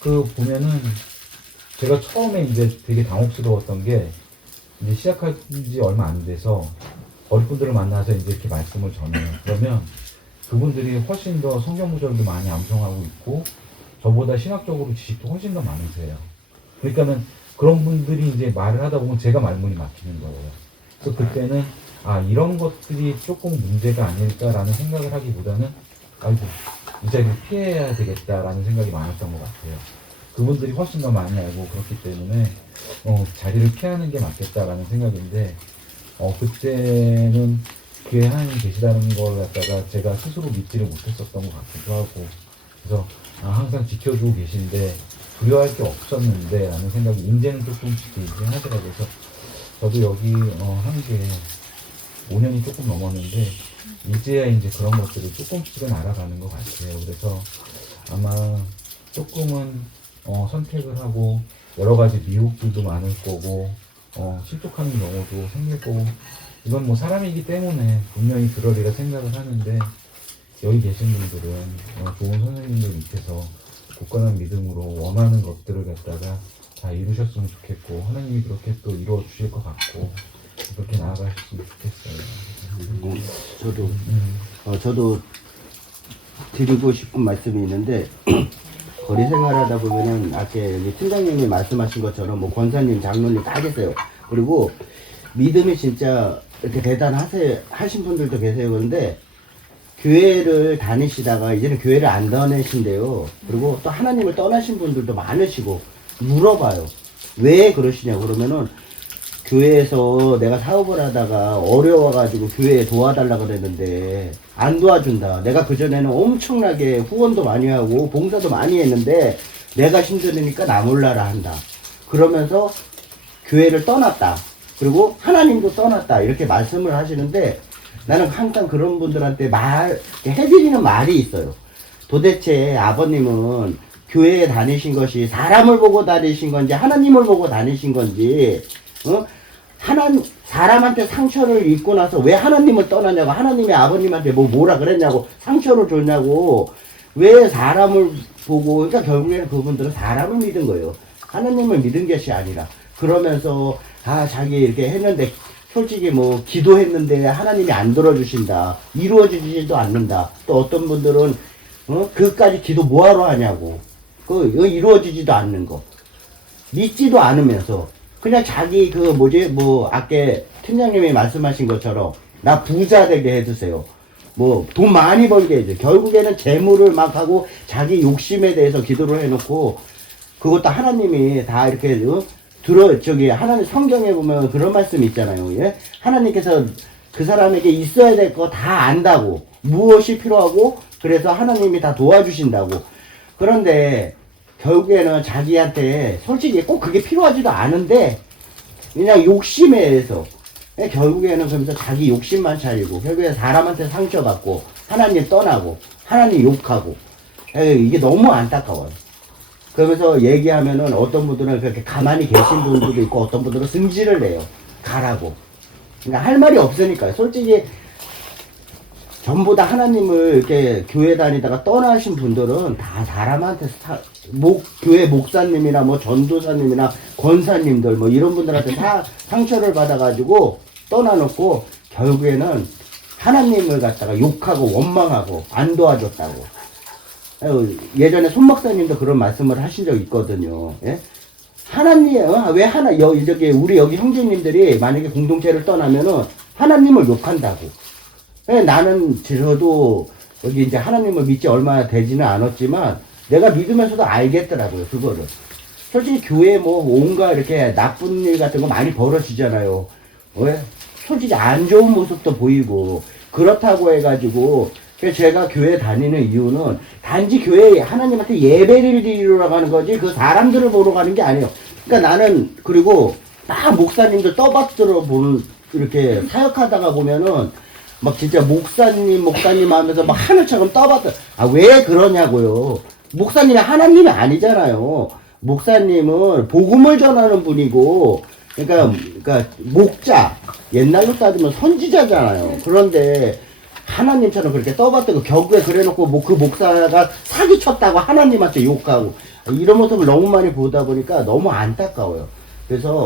그 보면은 제가 처음에 이제 되게 당혹스러웠던 게, 이제 시작한 지 얼마 안 돼서 어린분들을 만나서 이제 이렇게 말씀을 전해요. 그러면 그분들이 훨씬 더 성경 구절도 많이 암송하고 있고 저보다 신학적으로 지식도 훨씬 더 많으세요. 그러니까는 그런 분들이 이제 말을 하다 보면 제가 말문이 막히는 거예요. 그래서 그때는 이런 것들이 조금 문제가 아닐까라는 생각을 하기보다는 아이고 이 자리를 피해야 되겠다라는 생각이 많았던 것 같아요. 그분들이 훨씬 더 많이 알고 그렇기 때문에 자리를 피하는 게 맞겠다라는 생각인데 그때는 교회 하나님 계시다는 걸 갖다가 제가 스스로 믿지를 못했었던 것 같기도 하고, 그래서 항상 지켜주고 계신데 두려워할 게 없었는데 라는 생각이 이제는 조금씩 들긴 하더라고요. 그래서 저도 여기 한 게 5년이 조금 넘었는데 이제야 이제 그런 것들을 조금씩은 알아가는 것 같아요. 그래서 아마 조금은 선택을 하고 여러 가지 미혹들도 많을 거고 실족하는 경우도 생길 거고, 이건 뭐 사람이기 때문에 분명히 그러리라 생각을 하는데, 여기 계신 분들은 좋은 선생님들 밑에서 굳건한 믿음으로 원하는 것들을 갖다가 다 이루셨으면 좋겠고, 하나님이 그렇게 또 이루어 주실 것 같고, 그렇게 나아가셨으면 좋겠어요. 저도 드리고 싶은 말씀이 있는데, 거리 생활하다 보면은 아까 여기 팀장님이 말씀하신 것처럼 뭐 권사님, 장로님 다 계세요. 그리고 믿음이 진짜 이렇게 하신 분들도 계세요. 그런데 교회를 다니시다가 이제는 교회를 안 다니신대요. 그리고 또 하나님을 떠나신 분들도 많으시고, 물어봐요. 왜 그러시냐고. 그러면은 교회에서 내가 사업을 하다가 어려워가지고 교회에 도와달라고 그랬는데 안 도와준다. 내가 그전에는 엄청나게 후원도 많이 하고 봉사도 많이 했는데 내가 힘드니까 나 몰라라 한다. 그러면서 교회를 떠났다. 그리고 하나님도 떠났다. 이렇게 말씀을 하시는데, 나는 항상 그런 분들한테 해드리는 말이 있어요. 도대체 아버님은 교회에 다니신 것이 사람을 보고 다니신 건지 하나님을 보고 다니신 건지, 사람한테 상처를 입고 나서 왜 하나님을 떠나냐고, 하나님이 아버님한테 뭐라 그랬냐고 상처를 줬냐고, 왜 사람을 보고. 그러니까 결국에는 그분들은 사람을 믿은 거예요. 하나님을 믿은 것이 아니라. 그러면서 자기 이렇게 했는데 솔직히 뭐 기도했는데 하나님이 안 들어주신다, 이루어지지도 않는다. 또 어떤 분들은 그까지 기도 뭐하러 하냐고, 이루어지지도 않는 거 믿지도 않으면서 그냥 자기 아까 팀장님이 말씀하신 것처럼 나 부자 되게 해주세요, 뭐 돈 많이 벌게 해줘. 결국에는 재물을 막 하고 자기 욕심에 대해서 기도를 해놓고, 그것도 하나님이 다 이렇게 하나님 성경에 보면 그런 말씀이 있잖아요. 예? 하나님께서 그 사람에게 있어야 될 거 다 안다고, 무엇이 필요하고, 그래서 하나님이 다 도와주신다고. 그런데 결국에는 자기한테 솔직히 꼭 그게 필요하지도 않은데 그냥 욕심에 의해서 결국에는 그러면서 자기 욕심만 차리고, 결국에 사람한테 상처받고 하나님 떠나고 하나님 욕하고. 이게 너무 안타까워요. 그러면서 얘기하면은 어떤 분들은 그렇게 가만히 계신 분들도 있고, 어떤 분들은 승질을 내요. 가라고. 그러니까 할 말이 없으니까요. 솔직히 전부 다 하나님을 이렇게 교회 다니다가 떠나신 분들은 다 사람한테 교회 목사님이나 뭐 전도사님이나 권사님들 뭐 이런 분들한테 상처를 받아가지고 떠나놓고, 결국에는 하나님을 갖다가 욕하고 원망하고 안 도와줬다고. 예전에 손 목사님도 그런 말씀을 하신 적 있거든요. 예? 하나님, 우리 여기 형제님들이 만약에 공동체를 떠나면은 하나님을 욕한다고. 저도 여기 이제 하나님을 믿지 얼마 되지는 않았지만 내가 믿으면서도 알겠더라고요, 그거를. 솔직히 교회에 뭐 온갖 이렇게 나쁜 일 같은 거 많이 벌어지잖아요. 왜? 솔직히 안 좋은 모습도 보이고. 그렇다고 해가지고 제가 교회 다니는 이유는 단지 교회에 하나님한테 예배를 드리러 가는 거지 그 사람들을 보러 가는 게 아니에요. 그러니까 나는, 그리고 막 목사님들 떠받들어 보는, 이렇게 사역하다가 보면은 막 진짜 목사님 하면서 막 하늘처럼 떠받들어. 왜 그러냐고요. 목사님이 하나님이 아니잖아요. 목사님은 복음을 전하는 분이고, 그러니까 목자, 옛날로 따지면 선지자잖아요. 그런데 하나님처럼 그렇게 떠받들고 격에 그래놓고 그 목사가 사기쳤다고 하나님한테 욕하고, 이런 모습을 너무 많이 보다 보니까 너무 안타까워요. 그래서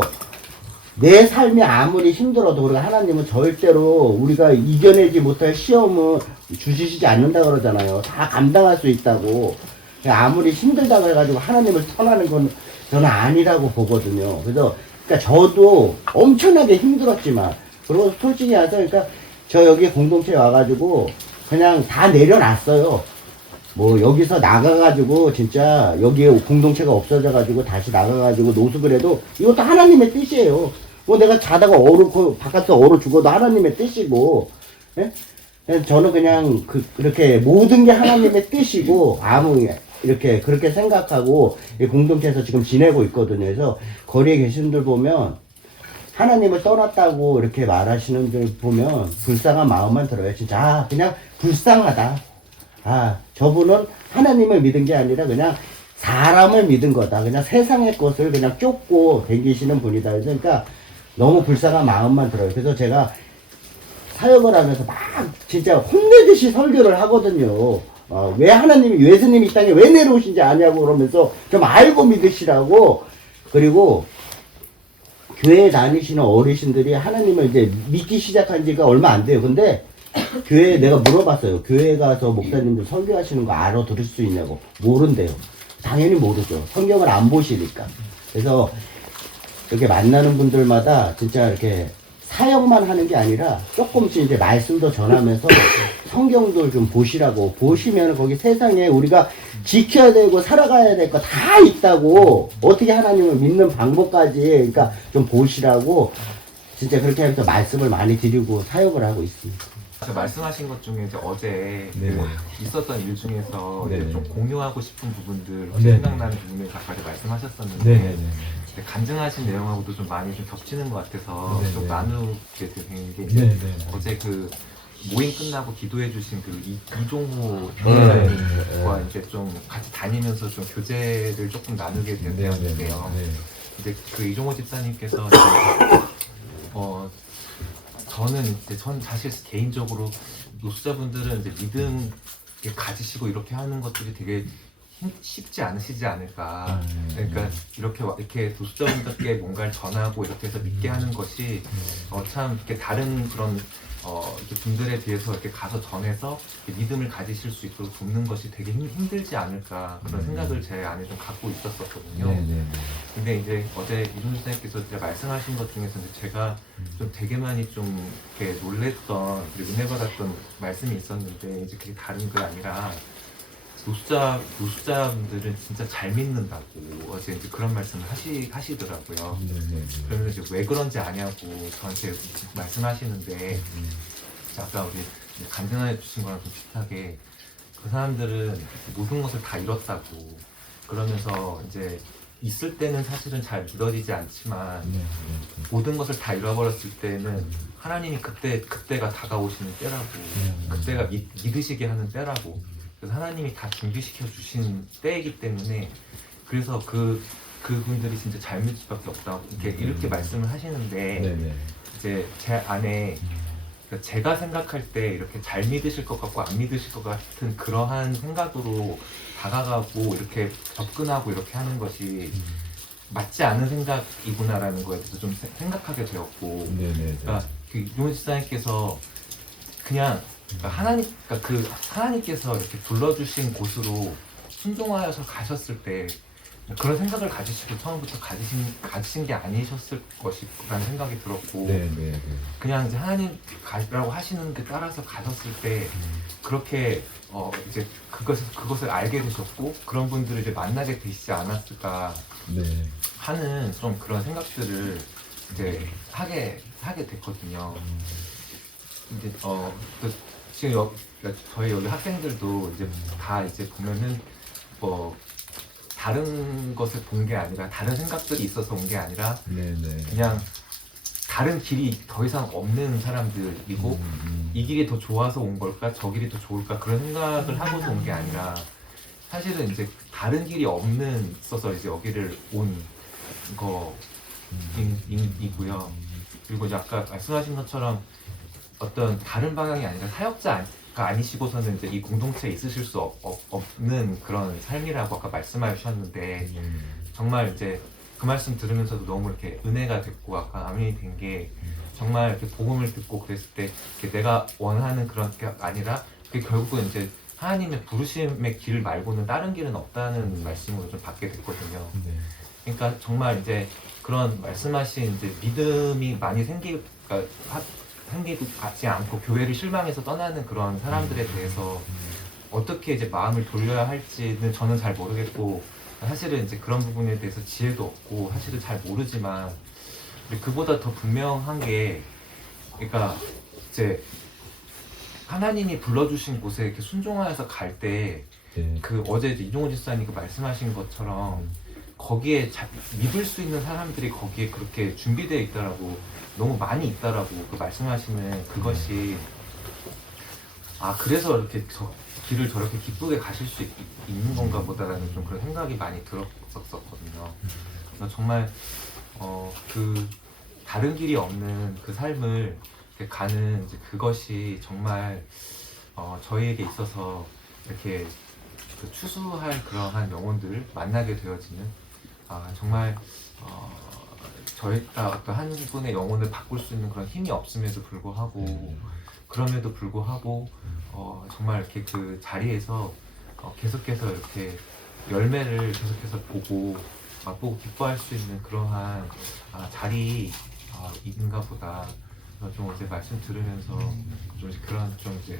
내 삶이 아무리 힘들어도, 그리고 하나님은 절대로 우리가 이겨내지 못할 시험을 주시지 않는다 그러잖아요. 다 감당할 수 있다고. 아무리 힘들다 그래가지고 하나님을 떠나는 건 저는 아니라고 보거든요. 그래서 그러니까 저도 엄청나게 힘들었지만, 그리고 솔직히 해서 그러니까 저 여기 공동체에 와가지고 그냥 다 내려놨어요. 뭐 여기서 나가가지고 진짜 여기에 공동체가 없어져가지고 다시 나가가지고 노숙을 해도 이것도 하나님의 뜻이에요. 뭐 내가 자다가 바깥에서 얼어 죽어도 하나님의 뜻이고. 예? 그래서 저는 그냥 그렇게 모든 게 하나님의 뜻이고 이렇게 그렇게 생각하고 이 공동체에서 지금 지내고 있거든요. 그래서 거리에 계신 분들 보면 하나님을 떠났다고 이렇게 말하시는 분들 보면 불쌍한 마음만 들어요. 진짜 그냥 불쌍하다. 저분은 하나님을 믿은 게 아니라 그냥 사람을 믿은 거다. 그냥 세상의 것을 그냥 쫓고 댕기시는 분이다. 그러니까 너무 불쌍한 마음만 들어요. 그래서 제가 사역을 하면서 막 진짜 혼내듯이 설교를 하거든요. 왜 하나님이, 예수님이 이 땅에 왜 내려오신지 아냐고 그러면서 좀 알고 믿으시라고. 그리고 교회 다니시는 어르신들이 하나님을 이제 믿기 시작한 지가 얼마 안 돼요. 근데 교회에 내가 물어봤어요. 교회 가서 목사님들 설교하시는 거 알아들을 수 있냐고. 모른대요. 당연히 모르죠. 성경을 안 보시니까. 그래서 이렇게 만나는 분들마다 진짜 이렇게 사역만 하는 게 아니라 조금씩 이제 말씀도 전하면서 성경도 좀 보시라고. 보시면 거기 세상에 우리가 지켜야 되고 살아가야 될 거 다 있다고. 어떻게 하나님을 믿는 방법까지. 그러니까 좀 보시라고 진짜 그렇게 하면서 말씀을 많이 드리고 사역을 하고 있습니다. 말씀하신 것 중에 이제 어제 네네. 있었던 일 중에서 이제 네네. 좀 공유하고 싶은 부분들 혹시 네네. 생각나는 부분을 각각 말씀하셨었는데 네네네. 이제 간증하신 내용하고도 좀 많이 좀 겹치는 것 같아서 네네. 좀 나누게 되는 게 이제 네네. 어제 그 모임 끝나고 기도해 주신 그 이종호 네. 교사님과 이제 좀 같이 다니면서 좀 교제를 조금 나누게 되었는데요. 네. 이제 그 이종호 집사님께서 이제 저는 이제 전 사실 개인적으로 노숙자분들은 이제 믿음 가지시고 이렇게 하는 것들이 되게 쉽지 않으시지 않을까. 그러니까 이렇게 노숙자분들께 뭔가를 전하고 이렇게 해서 믿게 하는 것이 참 이렇게 다른 그런 이렇게 분들에 비해서 이렇게 가서 전해서 이렇게 믿음을 가지실 수 있도록 돕는 것이 되게 힘들지 않을까 그런 생각을 제 안에 좀 갖고 있었거든요. 네네. 근데 이제 어제 이종 선생님께서 말씀하신 것 중에서 이제 제가 좀 되게 많이 좀 이렇게 놀랬던 그리고 은혜 받았던 말씀이 있었는데 이제 그게 다른 게 아니라 노숙자분들은 진짜 잘 믿는다고 어제 이제 그런 말씀을 하시더라고요. 네네. 그러면 이제 왜 그런지 아냐고 저한테 말씀하시는데 아까 우리 간증해 주신 거랑 좀 비슷하게 그 사람들은 모든 것을 다 잃었다고 그러면서 이제 있을 때는 사실은 잘 믿어지지 않지만 모든 것을 다 잃어버렸을 때는 하나님이 그때가 다가오시는 때라고 그때가 믿으시게 하는 때라고 그래서 하나님이 다 준비시켜 주신 때이기 때문에 그래서 그분들이 진짜 잘 믿을 수밖에 없다고 이렇게 말씀을 하시는데 네네. 이제 제 안에 그러니까 제가 생각할 때 이렇게 잘 믿으실 것 같고 안 믿으실 것 같은 그러한 생각으로 다가가고 이렇게 접근하고 이렇게 하는 것이 맞지 않은 생각이구나라는 거에 대해서 좀 생각하게 되었고 네네. 그러니까 그 이종훈 집사님께서 그냥 그러니까 하나님께서 이렇게 불러주신 곳으로 순종하여서 가셨을 때 그런 생각을 가지시고 처음부터 가지신 게 아니셨을 것이라는 생각이 들었고 네네. 그냥 이제 하나님 가라고 하시는 게 따라서 가셨을 때 그렇게 이제 그것을 알게 되셨고 그런 분들을 이제 만나게 되시지 않았을까 네. 하는 좀 그런 생각들을 이제 하게 됐거든요. 이제 지금 저희 여기 학생들도 이제 다 이제 보면은 다른 것을 본 게 아니라 다른 생각들이 있어서 온 게 아니라 네네. 그냥 다른 길이 더 이상 없는 사람들이고 이 길이 더 좋아서 온 걸까 저 길이 더 좋을까 그런 생각을 하고서 온 게 아니라 사실은 이제 다른 길이 없어서 이제 여기를 온 거이고요. 그리고 이제 아까 말씀하신 것처럼 어떤 다른 방향이 아니라 사역자가 아니시고서는 이제 이 공동체에 있으실 수 없는 그런 삶이라고 아까 말씀하셨는데 정말 이제 그 말씀 들으면서도 너무 이렇게 은혜가 됐고 아까 아멘이 된 게 정말 이렇게 복음을 듣고 그랬을 때 내가 원하는 그런 게 아니라 그게 결국은 이제 하나님의 부르심의 길 말고는 다른 길은 없다는 말씀으로 좀 받게 됐거든요. 그러니까 정말 이제 그런 말씀하신 이제 믿음이 많이 생기지 않고 교회를 실망해서 떠나는 그런 사람들에 대해서 어떻게 이제 마음을 돌려야 할지는 저는 잘 모르겠고 사실은 이제 그런 부분에 대해서 지혜도 없고 사실은 잘 모르지만 그보다 더 분명한 게 그러니까 이제 하나님이 불러주신 곳에 이렇게 순종하여서 갈 때 네. 그 어제 이제 이종호 집사님 그 말씀하신 것처럼 거기에 믿을 수 있는 사람들이 거기에 그렇게 준비되어 있다라고 너무 많이 있다라고 그 말씀하시는 그것이 그래서 이렇게 길을 저렇게 기쁘게 가실 수 있는 건가 보다라는 좀 그런 생각이 많이 들었었거든요. 그래서 정말 그 다른 길이 없는 그 삶을 이렇게 가는 이제 그것이 정말 저희에게 있어서 이렇게 그 추수할 그러한 영혼들을 만나게 되어지는 정말 저희가 어떤 한 분의 영혼을 바꿀 수 있는 그런 힘이 없음에도 불구하고 그럼에도 불구하고 정말 이렇게 그 자리에서 계속해서 이렇게 열매를 계속해서 보고 맛보고 기뻐할 수 있는 그러한 자리인가 보다. 좀 어제 말씀 들으면서 좀 이제 그런 좀 이제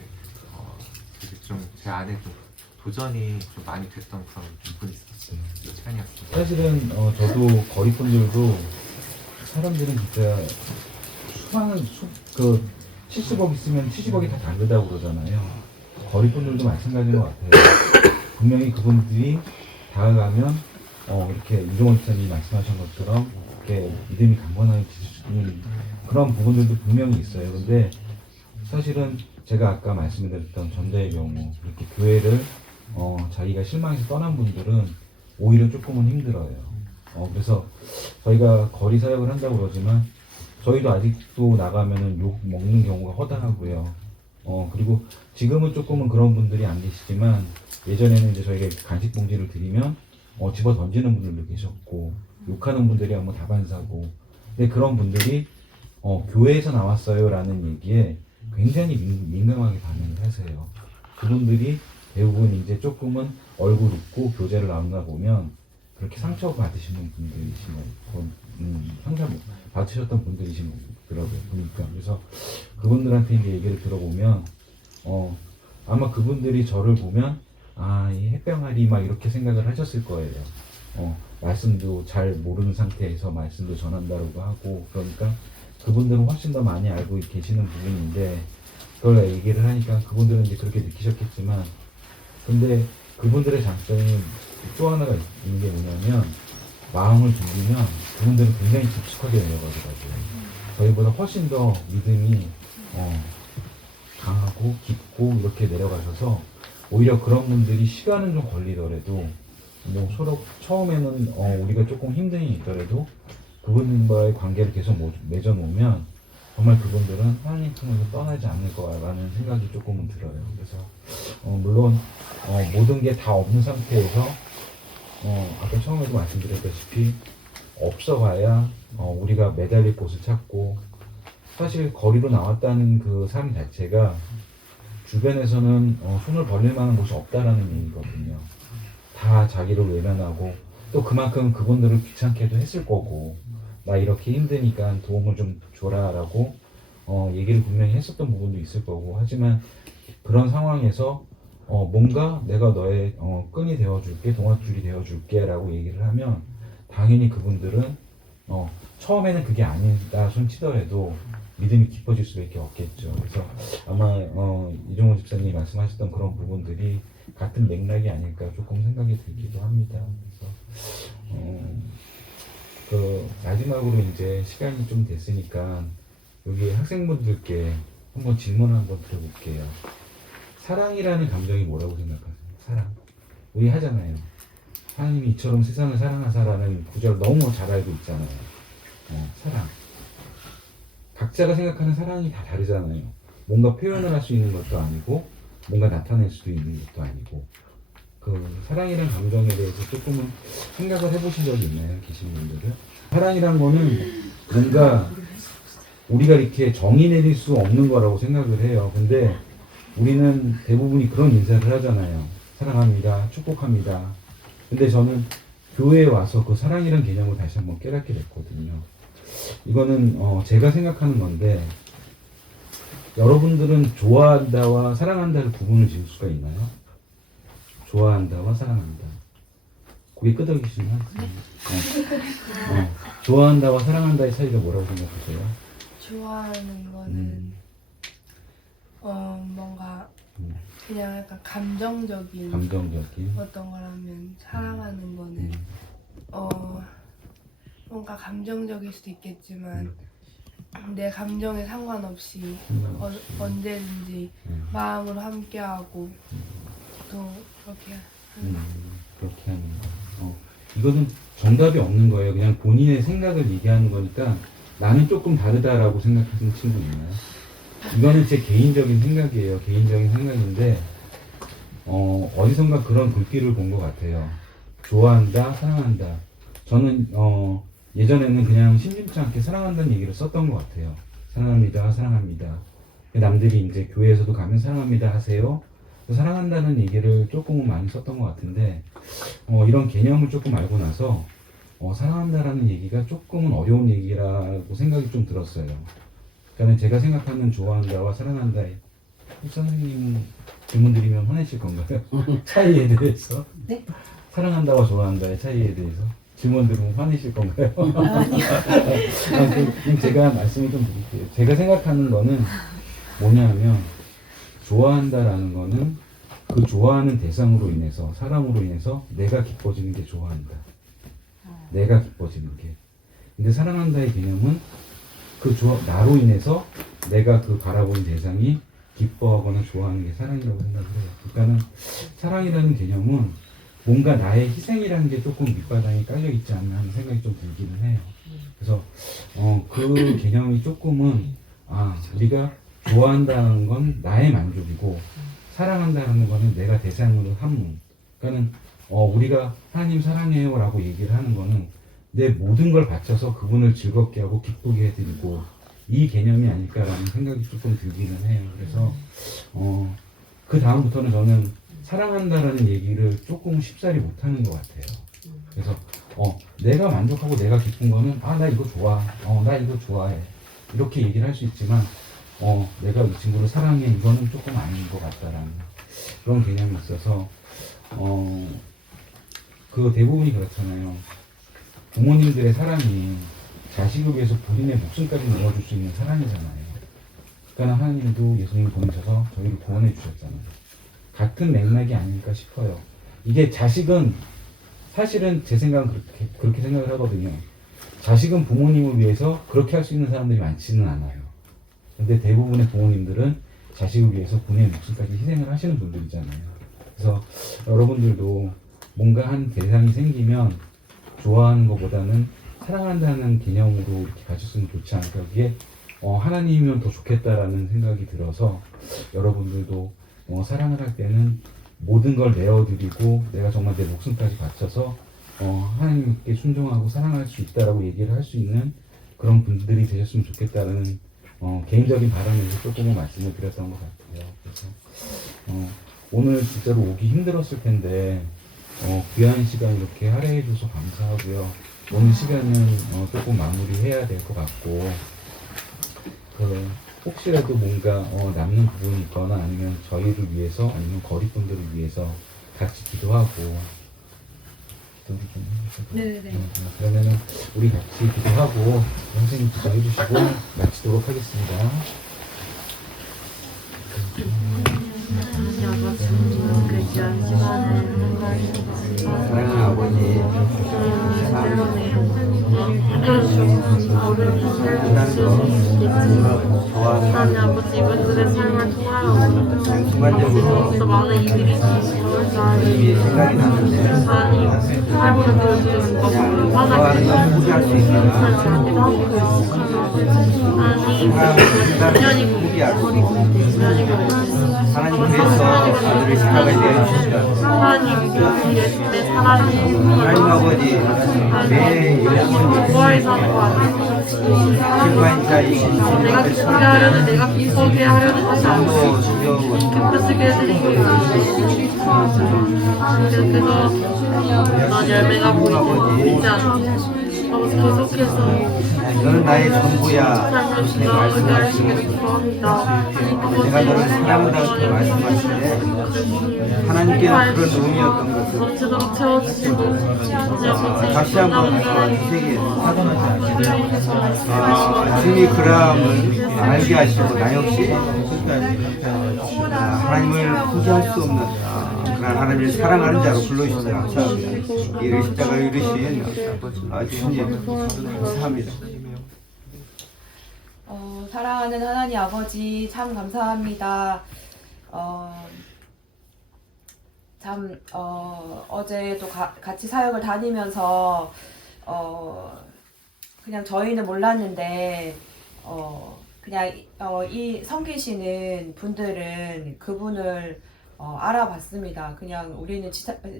좀 제 안에 좀 도전이 좀 많이 됐던 그런 부분이 있었어요. 이 시간이었습니다. 사실은 저도 거리 분들도 사람들은 진짜 수많은 그 70억 있으면 70억이 다 다르다고 그러잖아요. 거리 분들도 마찬가지인 것 같아요. 분명히 그분들이 다가가면 이렇게 이종원 집사님이 말씀하신 것처럼 이렇게 믿음이 강건하게 지수는 그런 부분들도 분명히 있어요. 근데 사실은 제가 아까 말씀드렸던 전자의 경우 이렇게 교회를 자기가 실망해서 떠난 분들은 오히려 조금은 힘들어요. 그래서 저희가 거리 사역을 한다고 그러지만 저희도 아직도 나가면은 욕 먹는 경우가 허다하고요. 그리고 지금은 조금은 그런 분들이 안 계시지만 예전에는 이제 저희가 간식 봉지를 드리면 집어 던지는 분들도 계셨고 욕하는 분들이 한번 다반사고 근데 그런 분들이 교회에서 나왔어요라는 얘기에 굉장히 민감하게 반응을 하세요. 그분들이 대부분 이제 조금은 얼굴 웃고 교제를 나누다 보면 그렇게 상처 받으시는 분들이신 거예요. 항상 받으셨던 분들이신 거더라고요. 보니까. 그래서 그분들한테 이제 얘기를 들어보면, 아마 그분들이 저를 보면, 이 햇병아리 막 이렇게 생각을 하셨을 거예요. 말씀도 잘 모르는 상태에서 말씀도 전한다고 하고, 그러니까 그분들은 훨씬 더 많이 알고 계시는 부분인데, 그걸 얘기를 하니까 그분들은 이제 그렇게 느끼셨겠지만, 근데 그분들의 장점이 또 하나가 있는 게 뭐냐면 마음을 돌리면 그분들은 굉장히 깊숙하게 내려가더라고요. 저희보다 훨씬 더 믿음이 강하고 깊고 이렇게 내려가셔서 오히려 그런 분들이 시간은 좀 걸리더라도 뭐 서로 처음에는 우리가 조금 힘든 일이 있더라도 그분과의 관계를 계속 맺어놓으면 정말 그분들은 하나님 품에서 떠나지 않을 거라는 생각이 조금은 들어요. 그래서 물론 모든 게 다 없는 상태에서 아까 처음에도 말씀드렸다시피 없어봐야 우리가 매달릴 곳을 찾고 사실 거리로 나왔다는 그 삶 자체가 주변에서는 손을 벌릴 만한 곳이 없다라는 얘기거든요. 다 자기를 외면하고 또 그만큼 그분들을 귀찮게도 했을 거고 나 이렇게 힘드니까 도움을 좀 줘라라고 얘기를 분명히 했었던 부분도 있을 거고 하지만 그런 상황에서 뭔가 내가 너의 끈이 되어줄게 동아줄이 되어줄게 라고 얘기를 하면 당연히 그분들은 처음에는 그게 아니다 손치더라도 믿음이 깊어질 수밖에 없겠죠. 그래서 아마 이종호 집사님이 말씀하셨던 그런 부분들이 같은 맥락이 아닐까 조금 생각이 들기도 합니다. 그래서 그 마지막으로 이제 시간이 좀 됐으니까 여기 학생분들께 한번 질문 한번 드려볼게요. 사랑이라는 감정이 뭐라고 생각하세요? 사랑. 우리 하잖아요. 하나님이 이처럼 세상을 사랑하사라는 구절 너무 잘 알고 있잖아요. 사랑. 각자가 생각하는 사랑이 다 다르잖아요. 뭔가 표현을 할 수 있는 것도 아니고 뭔가 나타낼 수도 있는 것도 아니고 그 사랑이라는 감정에 대해서 조금은 생각을 해보신 적이 있나요? 계신 분들은? 사랑이란 거는 뭔가 우리가 이렇게 정의 내릴 수 없는 거라고 생각을 해요. 근데 우리는 대부분이 그런 인사를 하잖아요. 사랑합니다. 축복합니다. 근데 저는 교회에 와서 그 사랑이라는 개념을 다시 한번 깨닫게 됐거든요. 이거는 제가 생각하는 건데 여러분들은 좋아한다와 사랑한다를 구분을 지을 수가 있나요? 좋아한다와 사랑한다. 고개 끄덕이시면 좋아한다와 사랑한다의 차이가 뭐라고 생각하세요? 좋아하는 거는 뭔가 음. 그냥 약간 감정적인 감정적인. 어떤 거라면 사랑하는 거는 음. 뭔가 감정적일 수도 있겠지만 내 감정에 상관없이 언제든지 마음으로 함께하고 또 그렇게 하는 거. 그렇게 하는 거. 이거는 정답이 없는 거예요. 그냥 본인의 생각을 얘기하는 거니까 나는 조금 다르다라고 생각하시는 친구 있나요? 이거는 제 개인적인 생각이에요. 개인적인 생각인데 어디선가 그런 글귀를 본 것 같아요. 좋아한다, 사랑한다. 저는 예전에는 그냥 심심치 않게 사랑한다는 얘기를 썼던 것 같아요. 사랑합니다, 사랑합니다. 남들이 이제 교회에서도 가면 사랑합니다 하세요. 사랑한다는 얘기를 조금은 많이 썼던 것 같은데 이런 개념을 조금 알고 나서 사랑한다라는 얘기가 조금은 어려운 얘기라고 생각이 좀 들었어요. 그러니까 제가 생각하는 좋아한다와 사랑한다의 선생님 질문 드리면 화내실 건가요? 차이에 대해서? 네? 사랑한다와 좋아한다의 차이에 대해서 질문 드리면 화내실 건가요? 아니요. 그럼 제가 말씀을 좀 드릴게요. 제가 생각하는 거는 뭐냐면 좋아한다라는 거는 그 좋아하는 대상으로 인해서 사람으로 인해서 내가 기뻐지는 게 좋아한다. 내가 기뻐지는 게. 근데 사랑한다의 개념은 나로 인해서 내가 그 바라보는 대상이 기뻐하거나 좋아하는 게 사랑이라고 생각을 해요. 그러니까는 사랑이라는 개념은 뭔가 나의 희생이라는 게 조금 밑바닥에 깔려 있지 않나 하는 생각이 좀 들기는 해요. 그래서 그 개념이 조금은 우리가 좋아한다는 건 나의 만족이고 사랑한다는 거는 내가 대상으로 함. 그러니까는 우리가 하나님 사랑해요 라고 얘기를 하는 거는 내 모든 걸 바쳐서 그분을 즐겁게 하고 기쁘게 해드리고 이 개념이 아닐까라는 생각이 조금 들기는 해요. 그래서 그 다음부터는 저는 사랑한다라는 얘기를 조금 쉽사리 못하는 것 같아요. 그래서 내가 만족하고 내가 기쁜 거는 나 이거 좋아, 나 이거 좋아해 이렇게 얘기를 할 수 있지만 내가 이 친구를 사랑해 이거는 조금 아닌 것 같다라는 그런 개념이 있어서 그 대부분이 그렇잖아요. 부모님들의 사랑이 자식을 위해서 본인의 목숨까지 넣어줄 수 있는 사랑이잖아요. 그러니까 하나님도 예수님 보내셔서 저희를 구원해 주셨잖아요. 같은 맥락이 아닐까 싶어요. 이게 자식은 사실은 제 생각은 그렇게 생각을 하거든요. 자식은 부모님을 위해서 그렇게 할 수 있는 사람들이 많지는 않아요. 근데 대부분의 부모님들은 자식을 위해서 본인의 목숨까지 희생을 하시는 분들이잖아요. 그래서 여러분들도 뭔가 한 대상이 생기면 좋아하는 것보다는 사랑한다는 개념으로 이렇게 가졌으면 좋지 않을까. 그게 하나님이면 더 좋겠다라는 생각이 들어서 여러분들도 사랑을 할 때는 모든 걸 내어드리고 내가 정말 내 목숨까지 바쳐서 하나님께 순종하고 사랑할 수 있다라고 얘기를 할 수 있는 그런 분들이 되셨으면 좋겠다라는 개인적인 바람에서 조금은 말씀을 드렸던 것 같아요. 그래서 오늘 진짜로 오기 힘들었을 텐데 귀한 시간 이렇게 할애해줘서 감사하고요. 오늘 시간은 조금 마무리해야 될 것 같고 혹시라도 뭔가 남는 부분이 있거나 아니면 저희를 위해서 아니면 거리분들을 위해서 같이 기도하고 기도를 좀 해주셔도 네네네. 그러면은 우리 같이 기도하고 선생님 기도해 주시고 마치도록 하겠습니다. 하나님 아버지, 그 귀한 시간을 사랑하는 아버지 하나님 아버지, 이분들의 삶을 통하여 순간적으로 또 많은 이들이 이미 생각이 났는데 하나님 삶을 보여주는 것 좋아하는 화나게 걸 포기할 수 있으나 하나님 하나님 포기하고 하나님께서 아들을 시작하게 되어 주셨다. 하나님 예수님의 사랑이 하나님 아버지 내 영혼이 부활사과 실과인 자이신 내가 주님을 기쁘게 하려는 내가 기쁘게 하려는 것이 참고 아니고 주려고 기쁘시게 해드리기 위하여 그래서 넌 열매가 보이지 않아 아버지 계속해서 너는 나의 전부야. 삶을 주장하게 하시기를 기도합니다. 내가 너를 사랑한다고 그렇게 말씀하실 때 하나님께는 그런 의미였던 것을 넘치도록 채워주시고 다시 한번 주세기 주님이 그라함을 알게 하시고 나 역시 하나님을 포기할 수 없는 그런 하나님을 사랑하는 자로 불러주셔서 감사합니다. 이를 십자가를 이루신 주님 감사합니다. 사랑하는 하나님 아버지 참 감사합니다. 어제도 같이 사역을 다니면서 그냥 저희는 몰랐는데 그냥 이 섬기시는 분들은 그분을 알아봤습니다. 그냥 우리는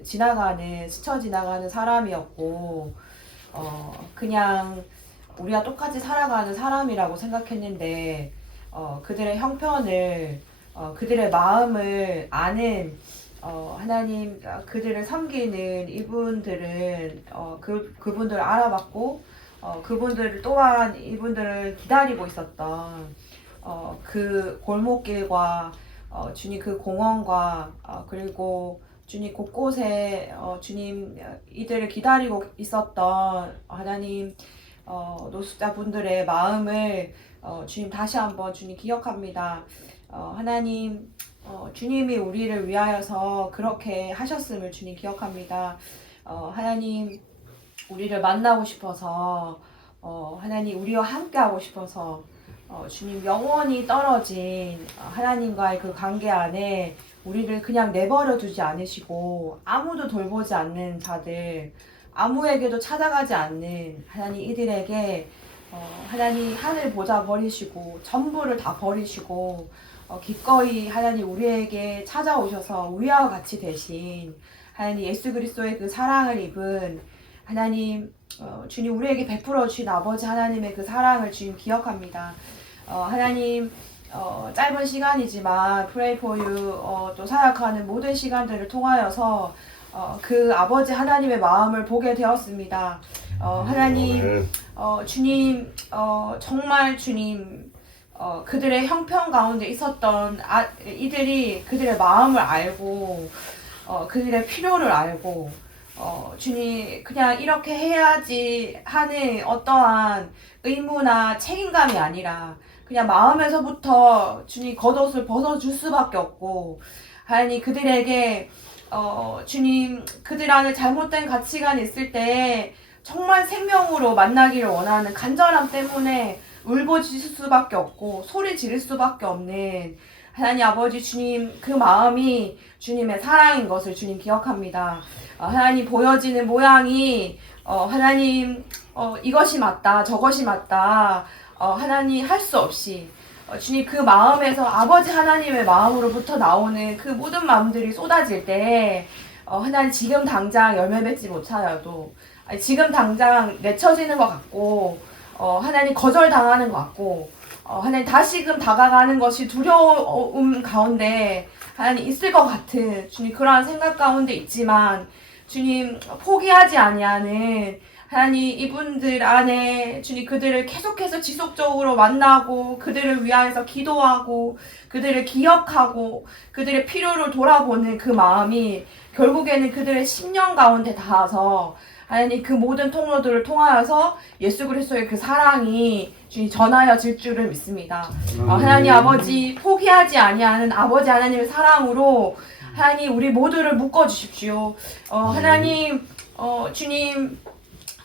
지나가는 스쳐 지나가는 사람이었고 그냥 우리와 똑같이 살아가는 사람이라고 생각했는데 그들의 형편을 그들의 마음을 아는 하나님 그들을 섬기는 이분들은 그분들을 알아봤고 그분들 또한 이분들을 기다리고 있었던 그 골목길과 주님 그 공원과 그리고 주님 곳곳에 주님 이들을 기다리고 있었던 하나님 노숙자분들의 마음을 주님 다시 한번 주님 기억합니다. 하나님 주님이 우리를 위하여서 그렇게 하셨음을 주님 기억합니다. 하나님 우리를 만나고 싶어서 하나님 우리와 함께 하고 싶어서 주님 영원히 떨어진 하나님과의 그 관계 안에 우리를 그냥 내버려 두지 않으시고 아무도 돌보지 않는 자들 아무에게도 찾아가지 않는 하나님 이들에게 하나님 하늘 보좌 버리시고 전부를 다 버리시고 기꺼이 하나님 우리에게 찾아오셔서 우리와 같이 되신 하나님 예수 그리스도의 그 사랑을 입은 하나님 주님 우리에게 베풀어 주신 아버지 하나님의 그 사랑을 주님 기억합니다. 하나님 짧은 시간이지만 Pray for You 또 사역하는 모든 시간들을 통하여서 그 아버지 하나님의 마음을 보게 되었습니다. 하나님 주님 정말 주님 그들의 형편 가운데 있었던 이들이 그들의 마음을 알고 그들의 필요를 알고 주님 그냥 이렇게 해야지 하는 어떠한 의무나 책임감이 아니라 그냥 마음에서부터 주님 겉옷을 벗어줄 수밖에 없고 하나님 그들에게 주님 그들 안에 잘못된 가치관이 있을 때 정말 생명으로 만나기를 원하는 간절함 때문에 울부짖을 수밖에 없고 소리 지를 수밖에 없는 하나님 아버지 주님 그 마음이 주님의 사랑인 것을 주님 기억합니다. 하나님 보여지는 모양이 하나님 이것이 맞다 저것이 맞다 하나님 할 수 없이 주님 그 마음에서 아버지 하나님의 마음으로부터 나오는 그 모든 마음들이 쏟아질 때 하나님 지금 당장 열매 맺지 못하여도 지금 당장 내쳐지는 것 같고 하나님 거절당하는 것 같고 하나님 다시금 다가가는 것이 두려움 가운데 하나님 있을 것 같은 주님 그러한 생각 가운데 있지만 주님 포기하지 아니하는 하나님 이분들 안에 주님 그들을 계속해서 지속적으로 만나고 그들을 위하여서 기도하고 그들을 기억하고 그들의 필요를 돌아보는 그 마음이 결국에는 그들의 심령 가운데 닿아서 하나님 그 모든 통로들을 통하여서 예수 그리스도의 그 사랑이 주님 전하여질 줄을 믿습니다. 하나님 아버지 포기하지 아니하는 아버지 하나님의 사랑으로 하나님 우리 모두를 묶어주십시오. 하나님 주님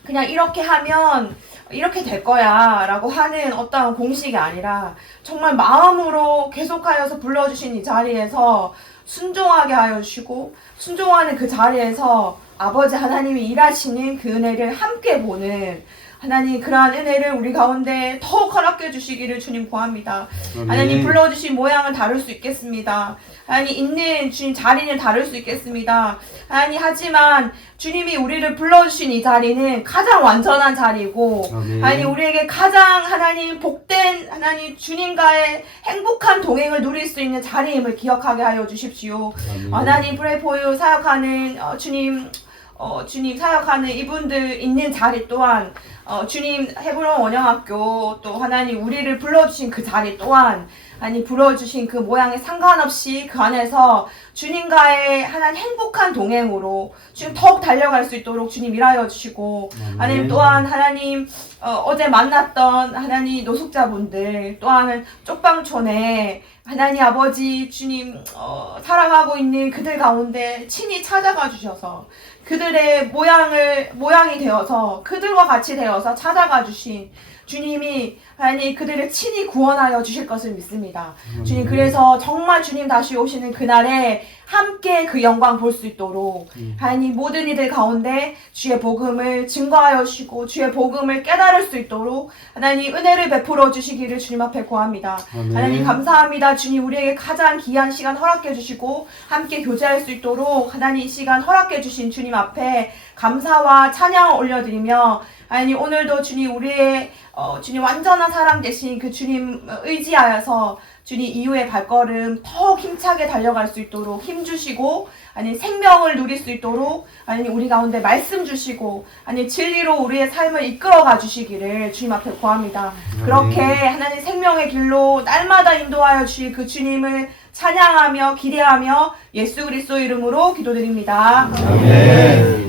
그냥 이렇게 하면 이렇게 될 거야 라고 하는 어떠한 공식이 아니라 정말 마음으로 계속하여서 불러주신 이 자리에서 순종하게 하여 주시고 순종하는 그 자리에서 아버지 하나님이 일하시는 그 은혜를 함께 보는 하나님 그러한 은혜를 우리 가운데 더욱 허락해 주시기를 주님 구합니다. 하나님 불러주신 모양은 다를 수 있겠습니다. 하나님 있는 주님 자리는 다를 수 있겠습니다. 하나님 하지만 주님이 우리를 불러주신 이 자리는 가장 완전한 자리고 하나님 우리에게 가장 하나님 복된 하나님 주님과의 행복한 동행을 누릴 수 있는 자리임을 기억하게 하여 주십시오. 하나님 Pray for You 사역하는 주님 주님 사역하는 이분들 있는 자리 또한 주님 헤브론 원영학교 또 하나님 우리를 불러주신 그 자리 또한 아니 불러주신 그 모양에 상관없이 그 안에서 주님과의 하나님 행복한 동행으로 주님 더욱 달려갈 수 있도록 주님 일하여 주시고 하나님 또한 하나님 어제 만났던 하나님 노숙자분들 또한 쪽방촌에 하나님 아버지 주님 사랑하고 있는 그들 가운데 친히 찾아가 주셔서 그들의 모양이 되어서 그들과 같이 되어서 찾아가 주신 주님이 하나님 그들을 친히 구원하여 주실 것을 믿습니다. 주님 그래서 정말 주님 다시 오시는 그날에 함께 그 영광 볼 수 있도록 하나님 모든 이들 가운데 주의 복음을 증거하여 주시고 주의 복음을 깨달을 수 있도록 하나님 은혜를 베풀어 주시기를 주님 앞에 구합니다. 하나님 감사합니다. 주님 우리에게 가장 귀한 시간 허락해 주시고 함께 교제할 수 있도록 하나님 이 시간 허락해 주신 주님 앞에 감사와 찬양을 올려드리며 하나님 오늘도 주님 우리의 주님 완전한 사랑 되신 그 주님 의지하여서 주님 이후의 발걸음 더욱 힘차게 달려갈 수 있도록 힘 주시고 아니 생명을 누릴 수 있도록 아니 우리 가운데 말씀 주시고 아니 진리로 우리의 삶을 이끌어가 주시기를 주님 앞에 구합니다. 그렇게 하나님 생명의 길로 날마다 인도하여 주실 그 주님을 찬양하며 기대하며 예수 그리스도 이름으로 기도드립니다. 아멘.